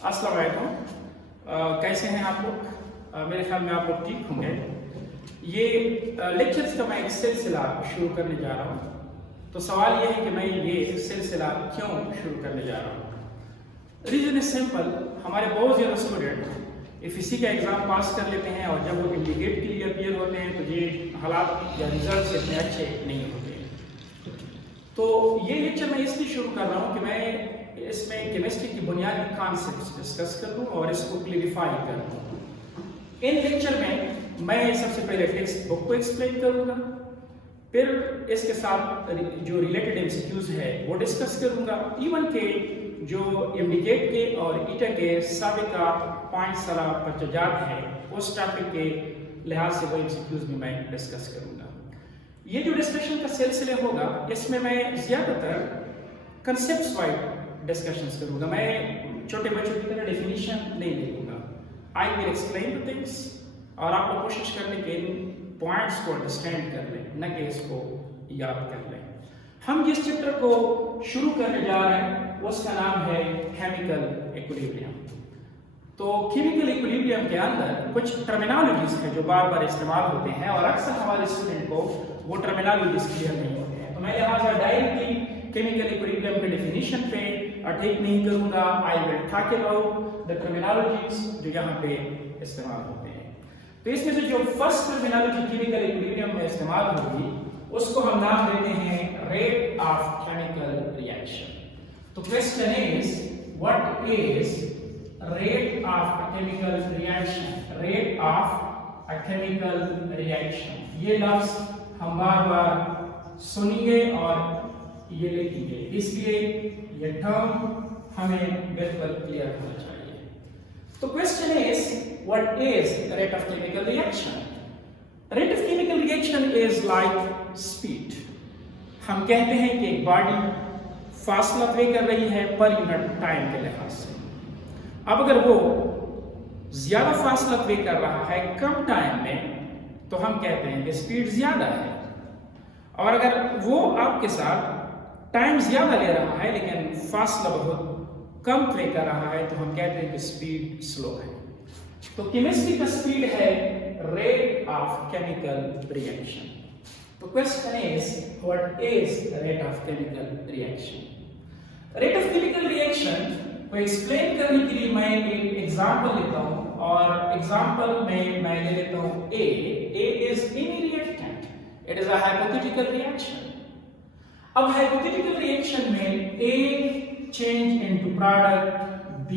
अस्सलाम वालेकुम। कैसे हैं आप लोग? मेरे ख्याल में आप लोग ठीक होंगे। ये लेक्चर्स का मैं एक सिलसिला शुरू करने जा रहा हूँ। तो सवाल ये है कि मैं ये सिलसिला क्यों शुरू करने जा रहा हूँ। Reason is simple. हमारे बहुत ज़्यादा स्टूडेंट इसी का एग्ज़ाम पास कर लेते हैं और जब वो इंडिकेट के लिए अपीयर होते हैं तो ये हालात या रिजल्ट इतने अच्छे नहीं होते। तो ये लेक्चर मैं इसलिए शुरू कर रहा हूँ कि मैं इसमें केमिस्ट्री की बुनियादी कॉन्सेप्ट्स डिस्कस कर दूँ और इसको क्लियरिफाई कर दूँ। इन लेक्चर में मैं सबसे पहले टेक्स्ट बुक को एक्सप्लेन करूँगा, फिर इसके साथ जो रिलेटेड एमसीक्यूज है वो डिस्कस करूँगा। इवन के जो इंडिकेट के और ईटा के साबिका पॉइंट सारा पचजात है उस टॉपिक के लिहाज से वो एमसीक्यूज भी मैं डिस्कस करूँगा। ये जो डिस्कशन का सिलसिला होगा इसमें मैं ज़्यादातर कंसेप्ट्स वाइड डिस्कशंस करूँगा। मैं छोटे बच्चों की तरह डेफिनेशन नहीं लिखूँगा। I will explain the things और आप लोग कोशिश करने के पॉइंट्स को अंडरस्टैंड कर लें, न कि इसको याद कर लें। हम जिस चैप्टर को शुरू करने जा रहे हैं उसका नाम है केमिकल इक्विलिब्रियम। तो केमिकल इक्विलिब्रियम के अंदर कुछ टर्मिनोलॉजीज है जो बार बार इस्तेमाल होते हैं और अक्सर हमारे स्टूडेंट को वो टर्मिनोलॉजीज क्लियर नहीं होते हैं। तो मैं लिहाजा डायरेक्टली केमिकल इक्विलिब्रियम के डेफिनेशन पे अटैक नहीं करूंगा। I will talk about the terminologies जो यहाँ पे इस्तेमाल होते हैं। तो इसमें से जो फर्स्ट टर्मिनोलॉजी केमिकल इक्विलिब्रियम में इस्तेमाल होगी उसको हम नाम देते हैं रेट ऑफ केमिकल रिएक्शन। तो question is what is rate of a chemical reaction? Rate of a chemical reaction, ये लफ्ज हम बार बार सुनेंगे और ये लिखेंगे, इसलिए ये टर्म हमें बिल्कुल क्लियर होना चाहिए। तो question is what is rate of chemical reaction? Rate of chemical reaction is like speed. हम कहते हैं कि एक बॉडी फासला तय कर रही है पर यूनिट टाइम के लिहाज से। अब अगर वो ज्यादा फासला तय कर रहा है कम टाइम में तो हम कहते हैं कि स्पीड ज्यादा है, और अगर वो आपके साथ टाइम ज्यादा ले रहा है लेकिन फासला बहुत कम तय कर रहा है तो हम कहते हैं कि स्पीड स्लो है। तो केमिस्ट्री का स्पीड है रेट ऑफ केमिकल रिएक्शन। तो question is what is rate of chemical reaction? Rate of chemical reaction को एक्सप्लेन करने के लिए मैं एक एग्जांपल लेता हूं और एग्जांपल में मैं ले लेता हूं A is any reactant, it is a hypothetical reaction. अब हाइपोथेटिकल रिएक्शन में A change into product B।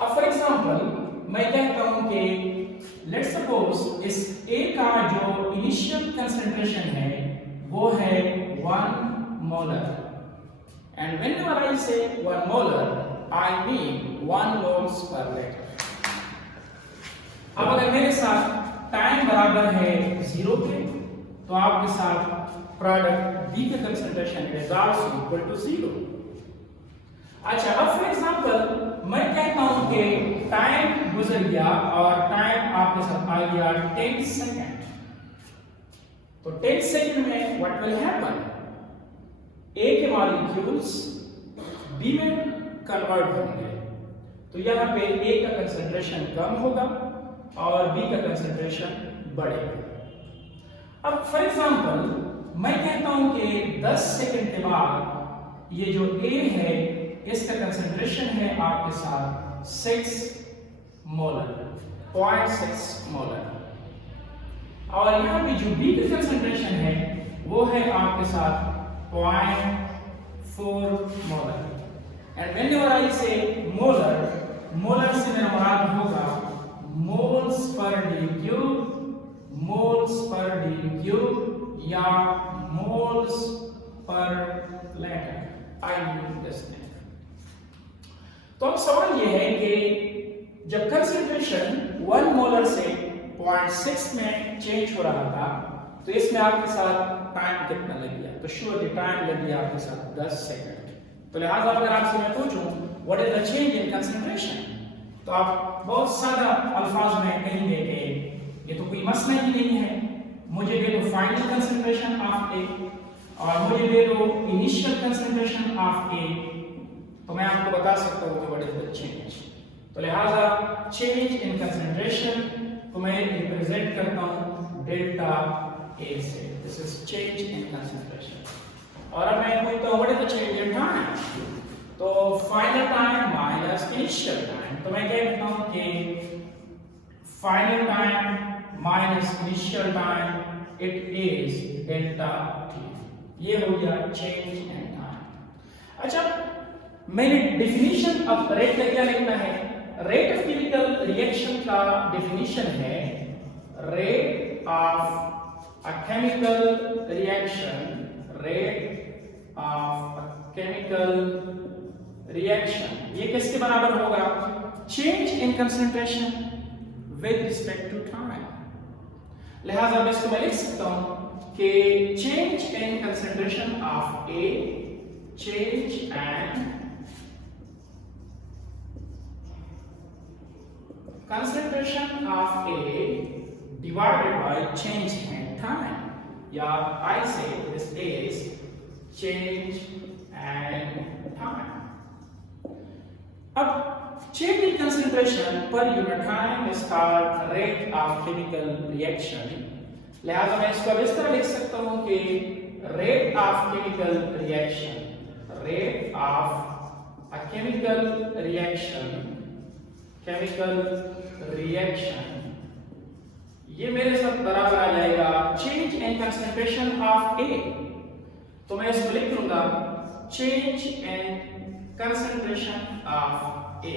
अब फॉर एग्जांपल मैं कहता हूं कि लेट्स सपोज इस A का जो इनिशियल कंसंट्रेशन है वो है 1 molar, and whenever I say 1 molar I mean 1 moles per liter। अब अगर मेरे साथ टाइम बराबर है 0 के तो आपके साथ प्रोडक्ट B का concentration is also equal to 0। अच्छा, अब फॉर एग्जांपल मैं कहता हूं कि टाइम गुजर गया और टाइम आपके साथ आ गया 10 सेकंड। तो 10 सेकंड में व्हाट विल हैपन? A के मॉलिक्यूल्स B में कन्वर्ट होंगे, तो यहाँ पे A का कंसंट्रेशन कम होगा और B का कंसंट्रेशन बढ़ेगा। अब फॉर एग्जांपल मैं कहता हूं कि 10 सेकंड के बाद ये जो A है इसका कंसंट्रेशन है आपके साथ 6 मोलर, 0.6 मोलर, और यहाँ पे जो B का कंसंट्रेशन है वो है आपके साथ 0.4 मोलर। एंड व्हेनेवर आई से मोलर, मोलर से मेरा मुराद होगा मोल्स पर डी क्यूब या moles per litre. I mean this thing. तो अब सवाल यह है कि जब कंसंट्रेशन 1 मोलर से 0.6 में चेंज हो रहा था तो इसमें आपके साथ टाइम कितना लग गया? तो श्योरली टाइम लग गया आपके साथ 10 सेकंड। तो लिहाजा अगर आपसे मैं पूछूं what is the change in concentration तो आप बहुत सादा अल्फाज में कहेंगे कि ये तो कोई मसला ही नहीं है, मुझे दे दो फाइनल कंसंट्रेशन ऑफ A और मुझे दे दो इनिशियल कंसंट्रेशन ऑफ A तो मैं आपको बता सकता हूँ कि व्हाट इज द चेंज। तो लिहाजा चेंज इन कंसंट्रेशन को मैं रिप्रेजेंट करता हूँ डेल्टा ए से। This is change in concentration. और अब मैं पूछता हूँ what is the change in time. तो final time minus initial time. तो मैं कह देता हूँ कि final time minus initial time it is delta T. ये हो गया चेंज इन टाइम। अच्छा, मैंने डेफिनेशन अब रेट का क्या लिखना है? रेट ऑफ केमिकल रिएक्शन का डेफिनेशन है rate of a chemical reaction, rate of a chemical reaction ये किसके बराबर होगा? Change in concentration with respect to time. लिहाजा मैं इसको मैं लिख सकता हूं कि change in concentration of A, change and concentration of A divided by change in time, या I say this is change and time. अब change in concentration per unit time is called rate of chemical reaction. लिहाजा मैं इसको इस तरह लिख सकता हूँ कि rate of chemical reaction, rate of a chemical reaction, chemical reaction ये मेरे साथ बराबर आ जाएगा change in concentration of A। तो मैं इसको लिख लूंगा change in concentration of A।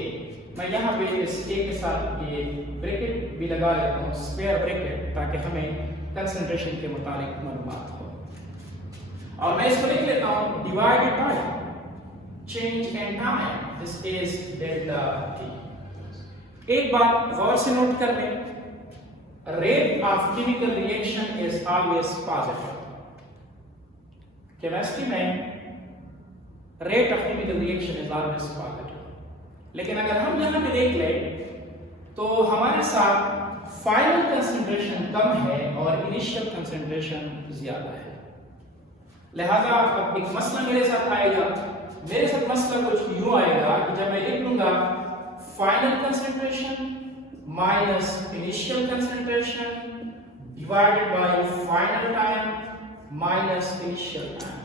मैं यहाँ पे इस A के साथ ये ब्रैकेट भी लगा लेता हूँ, स्क्वायर ब्रैकेट, ताकि हमें कंसंट्रेशन के मुताबिक मालूमात हो। और मैं इसको लिख लेता हूँ divided by change in time, this is delta T। एक बात गौर से नोट कर लें, rate of chemical reaction is always positive. Chemistry में rate of chemical reaction is always positive. लेकिन अगर हम यहां पे देख लें तो हमारे साथ फाइनल कंसंट्रेशन कम है और इनिशियल कंसंट्रेशन ज्यादा है। लिहाजा अब एक मसला मेरे साथ आएगा, मेरे साथ मसला कुछ यूं आएगा कि जब मैं लिख लूंगा final concentration minus initial concentration divided by final time minus initial time।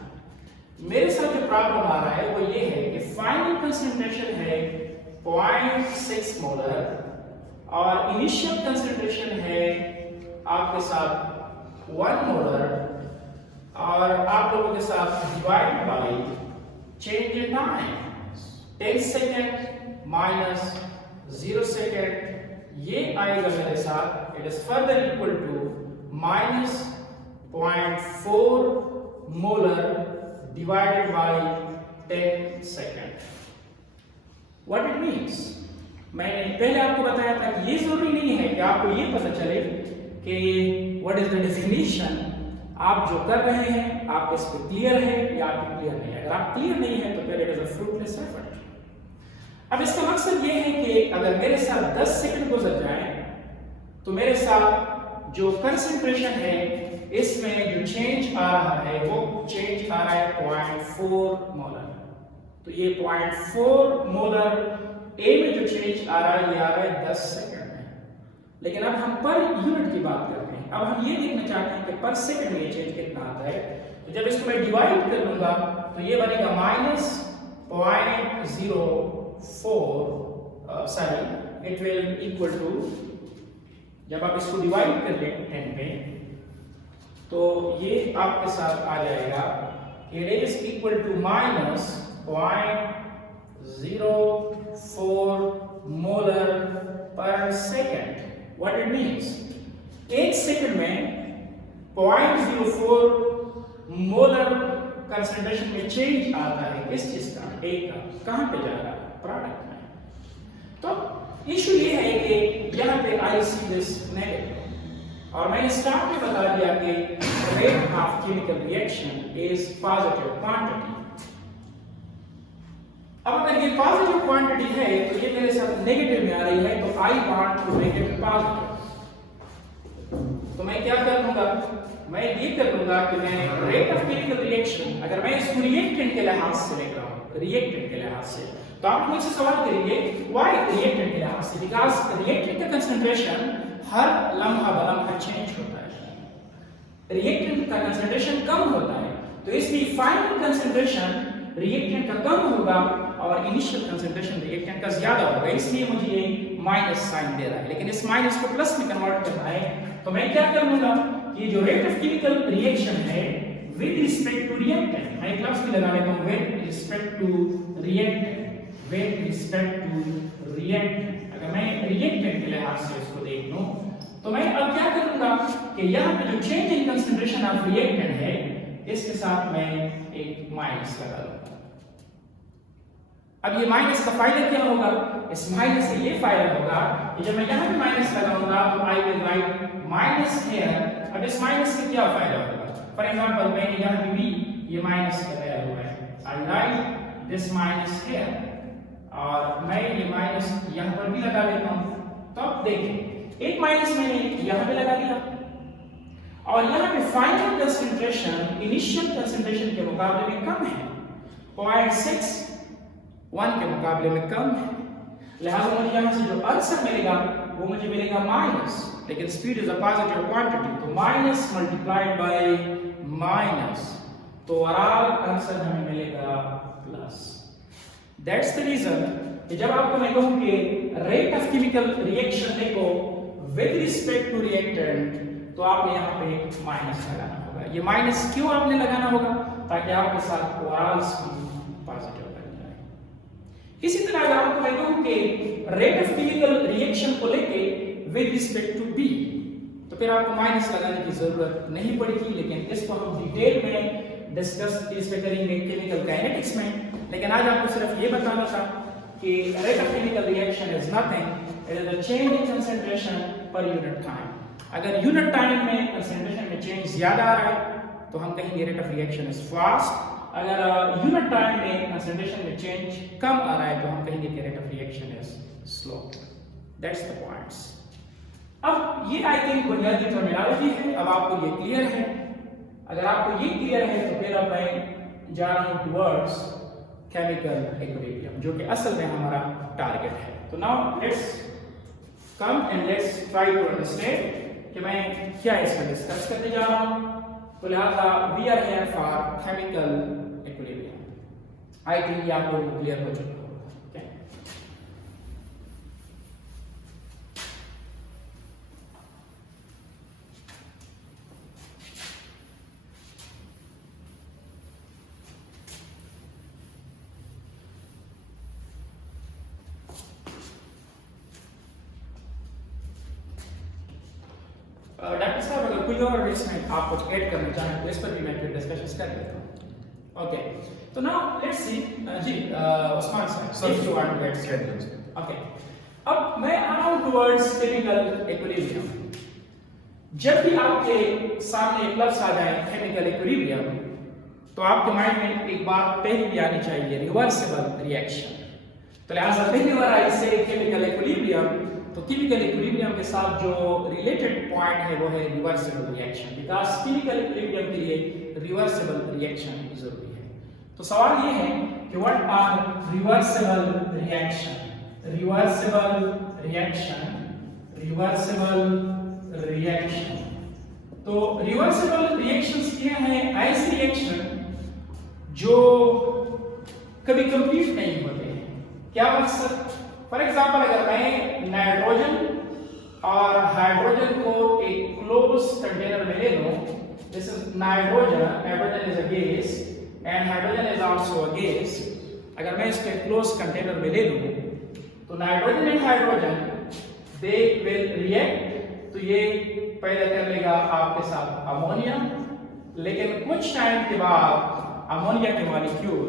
मेरे साथ जो प्रॉब्लम आ रहा है वो ये है कि फाइनल कंसंट्रेशन है 0.6 मोलर और इनिशियल कंसंट्रेशन है आपके साथ 1 मोलर, और आप लोगों के साथ divide by change in time 10 second minus 0 second, ये आएगा मेरे साथ, it is further equal to minus 0.4 molar divided by 10 second. What it means, मैंने पहले आपको बताया था कि ये जरूरी नहीं है कि आपको ये पता चले कि व्हाट इज द डेफिनेशन। आप जो कर रहे हैं आप इस पे क्लियर है या आप क्लियर नहीं है। अगर आप क्लियर नहीं है तो फिर it is a fruitless effort. अब इसका मकसद ये है कि अगर मेरे साथ 10 सेकंड गुजर जाए तो मेरे साथ जो कंसंट्रेशन है इसमें जो चेंज आ रहा है वो चेंज आ रहा है 0.4 मोलर। तो ये 0.4 मोलर ए में जो चेंज आ रहा है ये आ रहा है 10 सेकंड में। लेकिन अब हम पर यूनिट की बात करते हैं। अब हम ये देखना चाहते हैं कि पर सेकंड में ये चेंज कितना आता है। तो जब इसको मैं डिवाइड कर लूंगा तो ये बनेगा minus 0.047, it will equal to, जब आप इसको डिवाइड कर लें 10 पे तो ये आपके साथ आ जाएगा it is equal to minus 0.04 molar per second. What it means, एक सेकंड में 0.04 मोलर कंसंट्रेशन में चेंज आता है। किस चीज का? ए का। कहां पे जा रहा है? प्रोडक्ट में। तो इशू ये है कि यहाँ पे आई सी दिस नेगेटिव, और मैंने स्टार्ट में बता दिया कि rate of chemical reaction is positive quantity. अब अगर ये पॉजिटिव क्वांटिटी है तो ये मेरे साथ नेगेटिव में आ रही है, तो I want to make it positive. तो मैं क्या कर लूंगा, मैं ये कर लूंगा कि मैं रेट ऑफ केमिकल रिएक्शन, अगर मैं इसको रिएक्टेंट के लिहाज से देख रहा हूँ, रिएक्टेंट के लिहाज से, तो आप मुझसे सवाल करेंगे व्हाई रिएक्टेंट के लिहाज से, बिकॉज रिएक्टेंट का कंसंट्रेशन हर लम्हा बलम्हा चेंज होता है, रिएक्टेंट का कंसंट्रेशन कम होता है, तो इसलिए फाइनल कंसंट्रेशन रिएक्टेंट का कम होगा और इनिशियल कंसंट्रेशन रिएक्टेंट का ज्यादा होगा, इसलिए मुझे ये माइनस साइन दे रहा है। लेकिन इस माइनस को प्लस में कन्वर्ट करना है, तो मैं क्या कर लूंगा, ये जो रेट ऑफ केमिकल रिएक्शन है विद रिस्पेक्ट टू रिएक्टेंट, मैं एक लफ्ज भी लगा लेता हूं, with respect to reactant, with respect to reactant, अगर मैं रिएक्टेंट के लिहाज से इसको देख लूं, तो मैं अब क्या करूंगा कि यहां पे जो change in concentration of reactant है, इसके साथ मैं एक माइनस लगा लूंगा। अब ये माइनस का फायदा क्या होगा, इस माइनस से ये फायदा होगा कि जब मैं यहां पे माइनस लगाऊंगा तो I will write minus here. अब इस माइनस से क्या फायदा होगा, फॉर एग्जांपल मैंने यहां पे भी ये माइनस लगाया हुआ है, आई राइट दिस माइनस हियर, और मैं ये माइनस यहां पर भी लगा लेता हूं, तो अब देखिए एक माइनस मैंने यहां पे लगा दिया और यहां पे फाइनल कंसंट्रेशन इनिशियल कंसंट्रेशन के मुकाबले में कम है, 0.61 के मुकाबले में कम है, लिहाजा मुझे यहां से जो आंसर मिलेगा वो मुझे मिलेगा माइनस, लेकिन speed is a positive quantity, तो माइनस मल्टीप्लाइड बाय माइनस, तो ओवरऑल आंसर हमें मिलेगा प्लस। दैट्स द रीजन कि जब आपको मैं कहूं कि रेट ऑफ केमिकल रिएक्शन देखो विद रिस्पेक्ट टू रिएक्टेंट, तो आपको यहाँ पे माइनस लगाना होगा। ये माइनस क्यों आपने लगाना होगा, ताकि आपके साथ ओवरऑल स्पीड पॉजिटिव बन जाए। इसी तरह अगर आपको मैं कहूं कि रेट ऑफ केमिकल रिएक्शन को लेके विद रिस्पेक्ट टू बी, तो फिर आपको माइनस लगाने की जरूरत नहीं पड़ेगी, लेकिन इसको हम डिटेल में डिस्कस इस पे करेंगे केमिकल काइनेटिक्स में। लेकिन आज आपको सिर्फ ये बताना था कि rate of chemical reaction is nothing, it is the change in concentration per unit time. अगर यूनिट टाइम में कंसंट्रेशन में चेंज ज्यादा आ रहा है तो हम कहेंगे rate of reaction is fast, अगर यूनिट टाइम में कंसंट्रेशन में चेंज कम आ रहा है तो हम कहेंगे कि rate of reaction is slow. That's the points. अब ये आई थिंक बुनियादी टर्मिनोलॉजी है, अब आपको ये क्लियर है। अगर आपको ये क्लियर है तो फिर अब मैं जा रहा हूं टुवर्ड्स केमिकल इक्विलिब्रियम, जो कि असल में हमारा टारगेट है। तो now let's come and let's try to understand कि मैं क्या इसमें डिस्कस करने जा रहा हूं। तो लिहाजा we are here for chemical equilibrium. I think ये आप लोगों को क्लियर हो चुका होगा। डॉक्टर साहब अगर कोई और इसमें आप कुछ ऐड करना चाहें तो इस पर भी मैं फिर डिस्कशन कर लेता हूं। ओके, तो नाउ लेट्स सी जी Usman sir if you want to add. Okay, अब मैं आ रहा हूं टुवर्ड्स केमिकल इक्विलिब्रियम। जब भी आपके सामने एक लफ्ज आ जाए केमिकल इक्विलिब्रियम, तो आपके माइंड में एक बात पहले भी आनी चाहिए, रिवर्सिबल रिएक्शन। तो लिहाजा पहली बार आई से केमिकल इक्विलिब्रियम, तो केमिकल इक्विलिब्रियम के साथ जो रिलेटेड पॉइंट है वो है reversible reaction, because chemical equilibrium के लिए रिवर्सिबल रिएक्शन जरूरी है। तो सवाल ये है कि what are reversible reaction, reversible reaction, reversible reaction. तो रिवर्सिबल रिएक्शंस क्या है, ऐसी रिएक्शन जो कभी कंप्लीट नहीं होते हैं। क्या मकसद, फॉर एग्जाम्पल अगर मैं नाइट्रोजन और हाइड्रोजन को एक क्लोज कंटेनर में ले लूं, this is nitrogen, nitrogen is a gas and hydrogen is also a gas. अगर मैं इसको क्लोज कंटेनर में ले लूं तो nitrogen and hydrogen they will react, तो ये पैदा कर लेगा आपके साथ अमोनिया, लेकिन कुछ टाइम के बाद अमोनिया के मॉलिक्यूल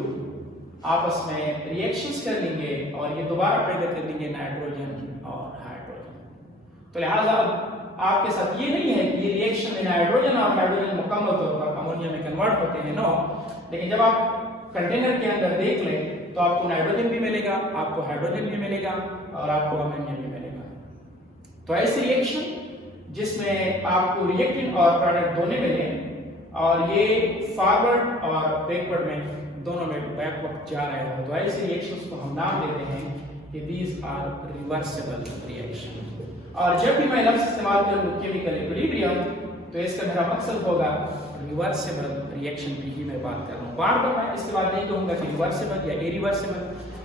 आपस में रिएक्शंस कर लेंगे और ये दोबारा पैदा कर लेंगे नाइट्रोजन और हाइड्रोजन। तो लिहाजा आपके साथ ये नहीं है कि ये रिएक्शन में नाइट्रोजन और हाइड्रोजन मुकम्मल तौर पर अमोनिया में कन्वर्ट होते हैं, नो। लेकिन जब आप कंटेनर के अंदर देख लें तो आपको नाइट्रोजन भी मिलेगा, आपको हाइड्रोजन भी मिलेगा और आपको अमोनिया भी मिलेगा। तो ऐसी रिएक्शन जिसमें आपको रिएक्टेंट और प्रोडक्ट दोनों मिले और ये फॉरवर्ड और बैकवर्ड में दोनों में बैकवर्ड जा रहे हो, तो ऐसे रिएक्शंस को हम नाम देते हैं कि दीज आर रिवर्सिबल रिएक्शन। और जब भी मैं लफ्ज इस्तेमाल करूँ केमिकल इक्विलिब्रियम, तो इसका मेरा मकसद होगा रिवर्सिबल रिएक्शन की ही मैं बात कर रहा हूँ। बार बार मैं इसके बाद नहीं कहूँगा कि रिवर्सिबल या इरिवर्सिबल।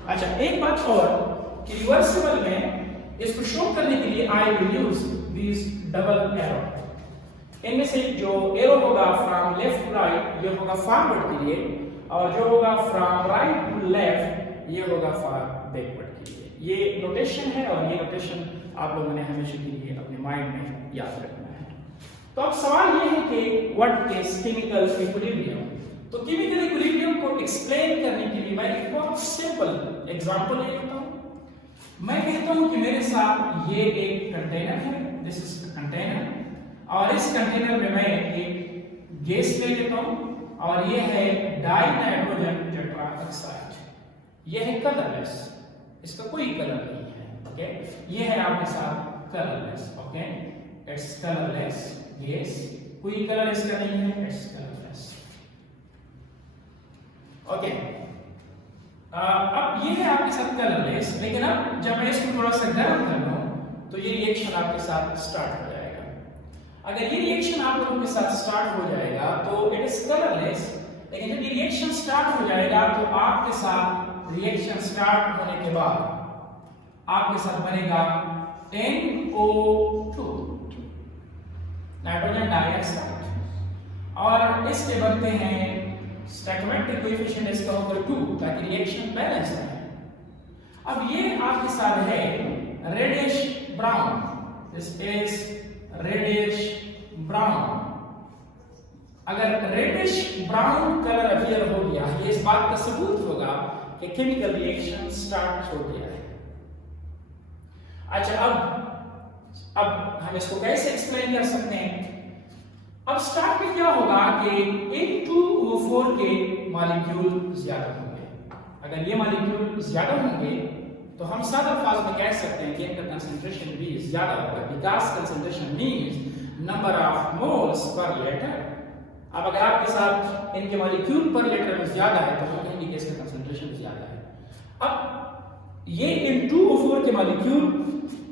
अच्छा, एक बात और कि रिवर्सिबल में इसको शो करने के लिए I will use this double arrow. इनमें से जो एरो होगा फ्रॉम लेफ्ट टू राइट ये होगा फॉरवर्ड के लिए, और जो होगा फ्रॉम राइट टू लेफ्ट ये होगा फॉर बैकवर्ड के लिए। ये नोटेशन है और ये नोटेशन आप लोगों ने हमेशा के लिए अपने माइंड में याद रखना है। तो अब सवाल ये है कि व्हाट इज केमिकल इक्विलिब्रियम। तो केमिकल इक्विलिब्रियम को एक्सप्लेन करने के लिए मैं एक बहुत सिंपल एग्जांपल ले लेता हूं। मैं कहता हूं कि मेरे साथ ये एक कंटेनर है, दिस इज कंटेनर, और इस कंटेनर में मैं एक गैस ले लेता हूं और ये है डाई नाइट्रोजन टेट्राऑक्साइड। ये है कलरलेस, इसका कोई कलर नहीं है, ओके। ये है आपके साथ colourless, okay, it's colourless gas, कोई कलर इसका नहीं है, इट्स कलरलेस, ओके। अब ये है आपके साथ कलरलेस, लेकिन अब जब मैं इसको थोड़ा सा गर्म कर लूं तो ये रिएक्शन आपके साथ स्टार्ट हो जाएगा। अगर ये रिएक्शन आप लोगों के साथ स्टार्ट हो जाएगा तो इट इज कलरलेस, लेकिन जब ये रिएक्शन स्टार्ट हो जाएगा तो आपके साथ रिएक्शन स्टार्ट होने के बाद आपके साथ बनेगा NO2 नाइट्रोजन डाइऑक्साइड, और इसके बनते हैं स्टोइकोमेट्रिक कोएफिशिएंट इसका होगा 2 ताकि रिएक्शन बैलेंस रहे। अब ये आपके साथ है reddish brown, this is reddish brown. अगर रेडिश ब्राउन कलर अपीयर हो गया, ये इस बात का सबूत होगा कि केमिकल रिएक्शन स्टार्ट हो गया है। अच्छा, अब हम इसको कैसे एक्सप्लेन कर सकते हैं। अब स्टार्ट में क्या होगा कि N2O4 के मॉलिक्यूल ज्यादा होंगे। अगर ये मॉलिक्यूल ज्यादा होंगे तो हम सादा अल्फाज में कह सकते हैं कि इनका कंसंट्रेशन भी ज्यादा होगा, because concentration means number of moles per litre. अब अगर आपके साथ इनके मॉलिक्यूल पर लीटर में ज्यादा है तो हम कहेंगे कि इसका कंसंट्रेशन ज्यादा है। अब ये N2O4 के मॉलिक्यूल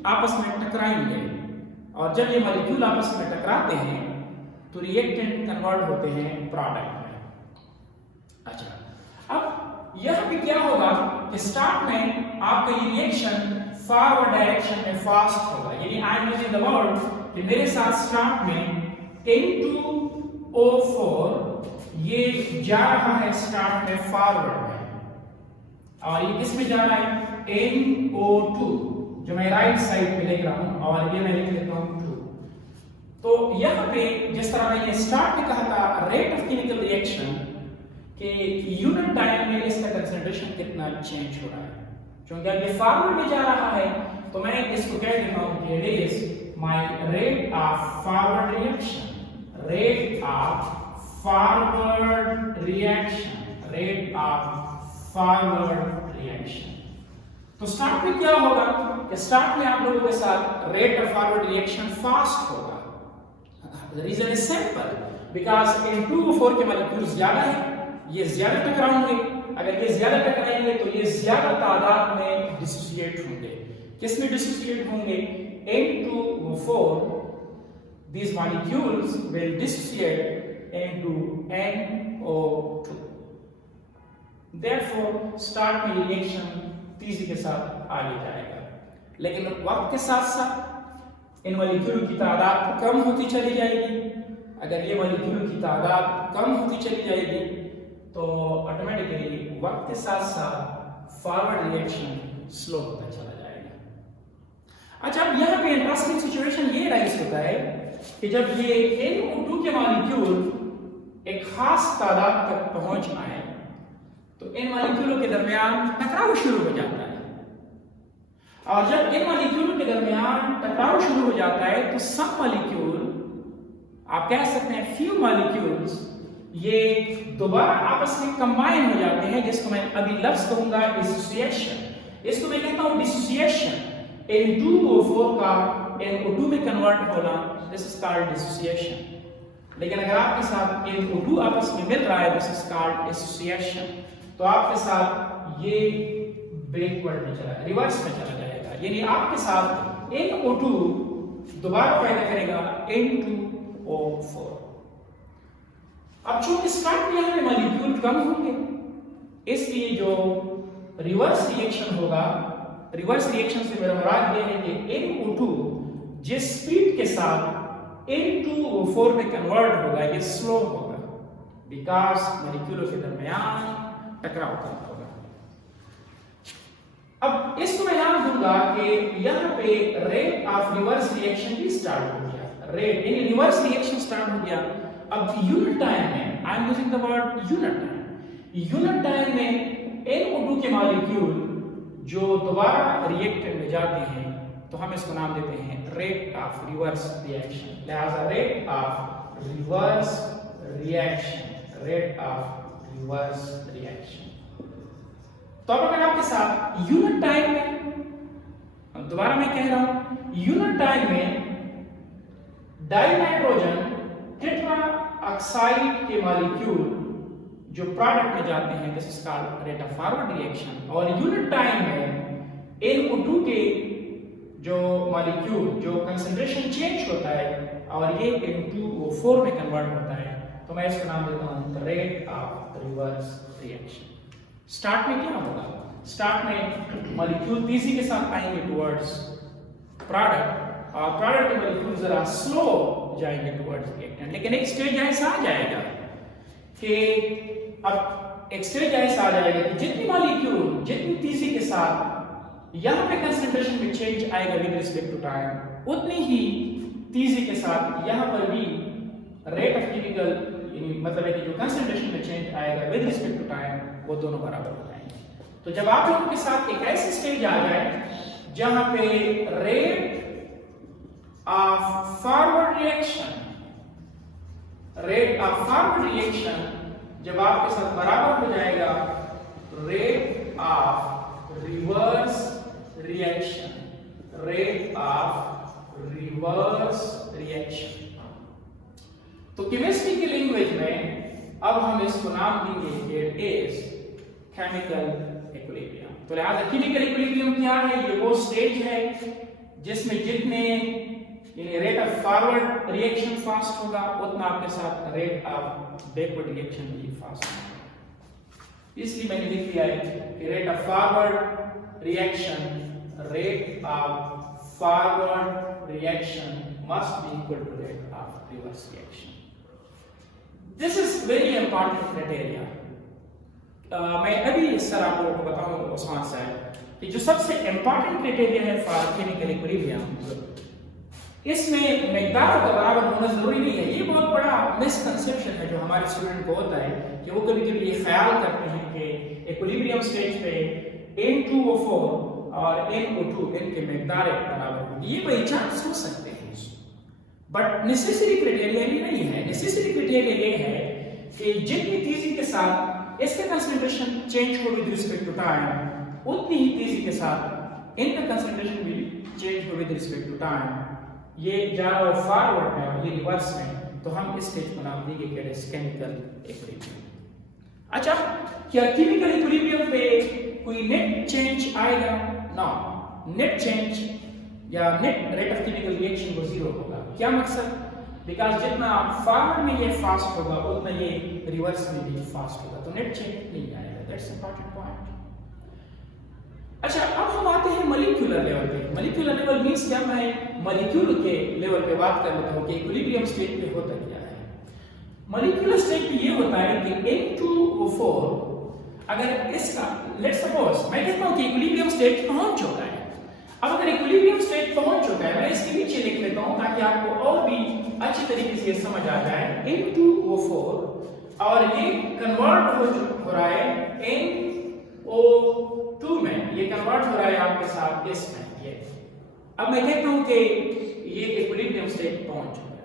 आपस में टकराएंगे, और जब ये मॉलिक्यूल आपस में टकराते हैं तो रिएक्टेंट कन्वर्ट होते हैं प्रोडक्ट में। अच्छा, अब यहां पे क्या होगा कि स्टार्ट में आपका ये रिएक्शन फॉरवर्ड डायरेक्शन में फास्ट होगा, यानी I am using the word कि मेरे साथ स्टार्ट में N2O4 ये जा रहा है स्टार्ट में फॉरवर्ड में, और ये किस में जा रहा है NO2 जो मैं राइट साइड पे लिख रहा हूं, और ये मैं लिख लेता हूं 2। तो यहाँ पे जिस तरह मैंने स्टार्ट में कहा था रेट ऑफ केमिकल रिएक्शन के यूनिट टाइम में इसका कंसंट्रेशन कितना चेंज हो रहा है, क्योंकि अब ये फॉरवर्ड में जा रहा है तो मैं इसको कह देता हूं कि it is my rate of forward reaction, rate of forward reaction, rate of forward reaction. तो स्टार्ट में क्या होगा कि स्टार्ट में आप लोगों के साथ rate of forward reaction fast होगा। The reason is simple, because N2O4 के मॉलिक्यूल्स ज्यादा हैं, ये ज्यादा टकराएंगे। अगर ये ज्यादा टकराएंगे तो ये ज्यादा तादाद में डिसोसिएट होंगे। किस में डिसोसिएट होंगे? N2O4, these molecules will dissociate into NO2. Therefore, start में रिएक्शन तेजी के साथ आगे जाएगा, लेकिन वक्त के साथ साथ इन मॉलिक्यूल की तादाद कम होती चली जाएगी। अगर ये मॉलिक्यूल की तादाद कम होती चली जाएगी तो ऑटोमेटिकली वक्त के साथ साथ फॉरवर्ड रिएक्शन स्लो होता चला जाएगा। अच्छा, अब यहाँ पे इंटरेस्टिंग सिचुएशन ये राइज होता है कि जब ये NO2 के मॉलिक्यूल एक खास तादाद तक पहुंच आए तो इन मॉलिक्यूलों के दरमियान टकराव शुरू हो जाता है, और जब इन मॉलिक्यूलों के दरमियान टकराव शुरू हो जाता है तो सब मॉलिक्यूल, आप कह सकते हैं फ्यू मॉलिक्यूल्स, ये दोबारा आपस में कंबाइन हो जाते हैं, जिसको मैं अभी लफ्ज कहूंगा डिसोसिएशन। इसको मैं कहता हूं डिसोसिएशन। N2O4 का NO2 में कन्वर्ट होना दिस इज कॉल्ड डिसोसिएशन। लेकिन अगर आपके साथ NO2 आपस में मिल रहा है, दिस इज कॉल्ड एसोसिएशन। तो आपके साथ ये बैकवर्ड में चला, रिवर्स में चला जाएगा, यानी आपके साथ NO2 दोबारा पैदा करेगा N2O4। अब चूंकि स्टार्ट में हमें मॉलिक्यूल कम होंगे, इसलिए जो रिवर्स रिएक्शन होगा, रिवर्स रिएक्शन से मेरा मुराद ये है कि NO2 जिस स्पीड के साथ N2O4 में कन्वर्ट होगा ये स्लो होगा, बिकॉज मॉलिक्यूलों के दरमियान टकराव कम होगा। अब इसको मैं ध्यान दूंगा कि यहाँ पे रेट ऑफ रिवर्स रिएक्शन भी स्टार्ट हो गया, रेट यानी रिवर्स रिएक्शन स्टार्ट हो गया। अब यूनिट टाइम में, I am using the word unit time, unit time में NO2 के मॉलिक्यूल जो दोबारा रिएक्टेड में जाते हैं तो हम इसको नाम देते हैं रेट ऑफ रिवर्स रिएक्शन। लिहाजा rate of reverse reaction, rate of reverse reaction. तो अब अगर आपके साथ यूनिट टाइम में, दोबारा मैं कह रहा हूं, यूनिट टाइम में डाइनाइट्रोजन टेट्रा ऑक्साइड के मॉलिक्यूल जो प्रोडक्ट में जाते हैं, this is called rate of forward reaction. और यूनिट टाइम में NO2 के जो मॉलिक्यूल जो कंसंट्रेशन चेंज होता है और ये N2O4 में कन्वर्ट होता है, तो मैं इसका नाम देता हूं rate of reverse reaction. Start में क्या होगा? स्टार्ट में मॉलिक्यूल तेजी के साथ आएंगे टुवर्ड्स प्रोडक्ट, और प्रोडक्ट के मॉलिक्यूल जरा स्लो जाएंगे टुवर्ड्स रिएक्टेंट। लेकिन एक स्टेज ऐसा आ जाएगा कि अब एक स्टेज ऐसा आ जाएगा कि जितनी मॉलिक्यूल जितनी तेजी के साथ यहाँ पे कंसंट्रेशन में चेंज आएगा विद रिस्पेक्ट टू टाइम, उतनी ही तेजी के साथ यहाँ पर भी रेट ऑफ केमिकल, मतलब है कि जो कंसंट्रेशन में चेंज आएगा विद रिस्पेक्ट टू टाइम, वो दोनों बराबर हो जाएंगे। तो जब आप लोगों के साथ एक ऐसी स्टेज आ जाए जहां पे rate of forward reaction, rate of forward reaction जब आपके साथ बराबर हो जाएगा rate of reverse reaction, rate of reverse reaction. तो केमिस्ट्री की लैंग्वेज में अब हम इसको नाम देंगे कि इट इज केमिकल इक्विलिब्रियम। तो लिहाजा केमिकल इक्विलिब्रियम क्या है? ये वो स्टेज है जिसमें जितने यानी rate of forward reaction fast होगा उतना आपके साथ रेट ऑफ बैकवर्ड रिएक्शन भी फास्ट होगा। इसलिए मैंने लिख दिया है कि rate of forward reaction, rate of forward reaction must be equal to rate of reverse reaction. This is very important criteria. मैं अभी इस तरह आप लोगों को बताऊं उस्मान साहब कि जो सबसे इंपॉर्टेंट क्राइटेरिया है फॉर केमिकल इक्विलिब्रियम, इसमें मिकदार का बराबर होना जरूरी नहीं है। ये बहुत बड़ा मिसकंसेप्शन है जो हमारे स्टूडेंट को होता है कि वो कभी कभी ये ख्याल करते हैं कि इक्विलिब्रियम स्टेज पे N2O4 और NO2 इनके मिकदार बराबर होगी। ये बाई चांस हो सकते हैं, बट नेसेसरी क्राइटेरिया ये नहीं है। नेसेसरी क्राइटेरिया ये है कि जितनी तेजी के साथ इसका कंसंट्रेशन चेंज हो विद रिस्पेक्ट टू टाइम, उतनी ही तेजी के साथ इनका कंसंट्रेशन भी चेंज हो विद रिस्पेक्ट टू टाइम। ये जा रहा है फॉरवर्ड में और ये रिवर्स में, तो हम इस स्टेज को नाम देंगे कि केमिकल इक्विलिब्रियम। अच्छा, क्या केमिकल इक्विलिब्रियम पे कोई नेट चेंज आएगा? नो, नेट चेंज या net rate of chemical reaction वो जीरो होगा। क्या मकसद? बिकॉज जितना फॉरवर्ड में ये फास्ट होगा उतना ये रिवर्स में भी फास्ट होगा, तो नेट चेंज नहीं आएगा। That's important point. अच्छा, अब हम आते हैं मॉलिक्यूलर लेवल पे। मॉलिक्यूलर लेवल मींस क्या? मैं मॉलिक्यूल के लेवल पे बात कर लेता हूं कि इक्विलिब्रियम स्टेट पे होता क्या है। मॉलिक्यूलर स्टेट पे ये होता है कि N2O4 अगर इसका लेट्स सपोज मैं कहता हूं कि इक्विलिब्रियम स्टेट पहुंच चुका है। अब अगर इक्विलिब्रियम स्टेट पहुंच चुका है, मैं इसके नीचे लिख लेता हूं ताकि आपको और भी अच्छी तरीके से समझ आ जाए। N2O4 और ये कन्वर्ट हो रहा है NO2 में, ये कन्वर्ट हो रहा है आपके साथ इसमें ये। अब मैं कहता हूं कि ये इक्विलिब्रियम स्टेट पहुंच चुका है।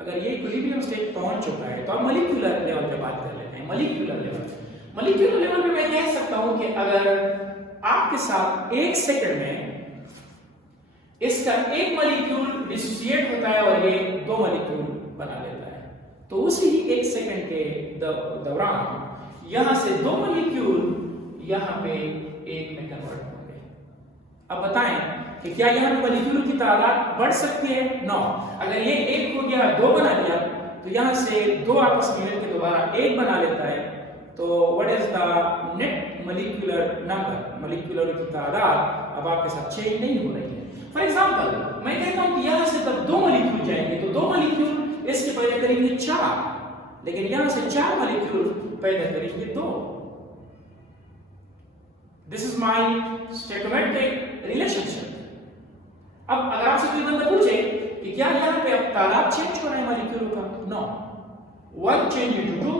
अगर ये इक्विलिब्रियम स्टेट पहुंच चुका है तो अब मॉलिक्यूलर लेवल पे बात कर लेते हैं। मॉलिक्यूलर लेवल पे मैं कह सकता हूं कि अगर आपके साथ 1 सेकंड में इसका एक मॉलिक्यूल डिसोसिएट होता है और ये 2 मॉलिक्यूल बना लेता है। तो उसी 1 सेकंड के दौरान यहां से 2 मॉलिक्यूल यहां पे एक में कन्वर्ट होंगे। अब बताएं कि क्या यहां पे मॉलिक्यूल की तादाद बढ़ सकती है? नो। अगर ये 1 हो गया 2 बना लिया तो यहां से 2 आपस में मिलकर दोबारा 1 बना लेता है। तो what is the net molecular number? Molecular की तादाद अब आपके साथ चेंज नहीं हो रही है। फॉर एग्जांपल मैं कहता हूं कि यहां से तब 2 मॉलिक्यूल जाएंगे तो 2 मॉलिक्यूल इसके पैदा करेंगे 4, लेकिन यहां से 4 मॉलिक्यूल पैदा करेंगे 2। This is my stoichiometric relationship. अब अगर आपसे कोई बंदा पूछे कि क्या यहां पे अब तादाद चेंज हो रहा है मॉलिक्यूलों का? No. 1 change into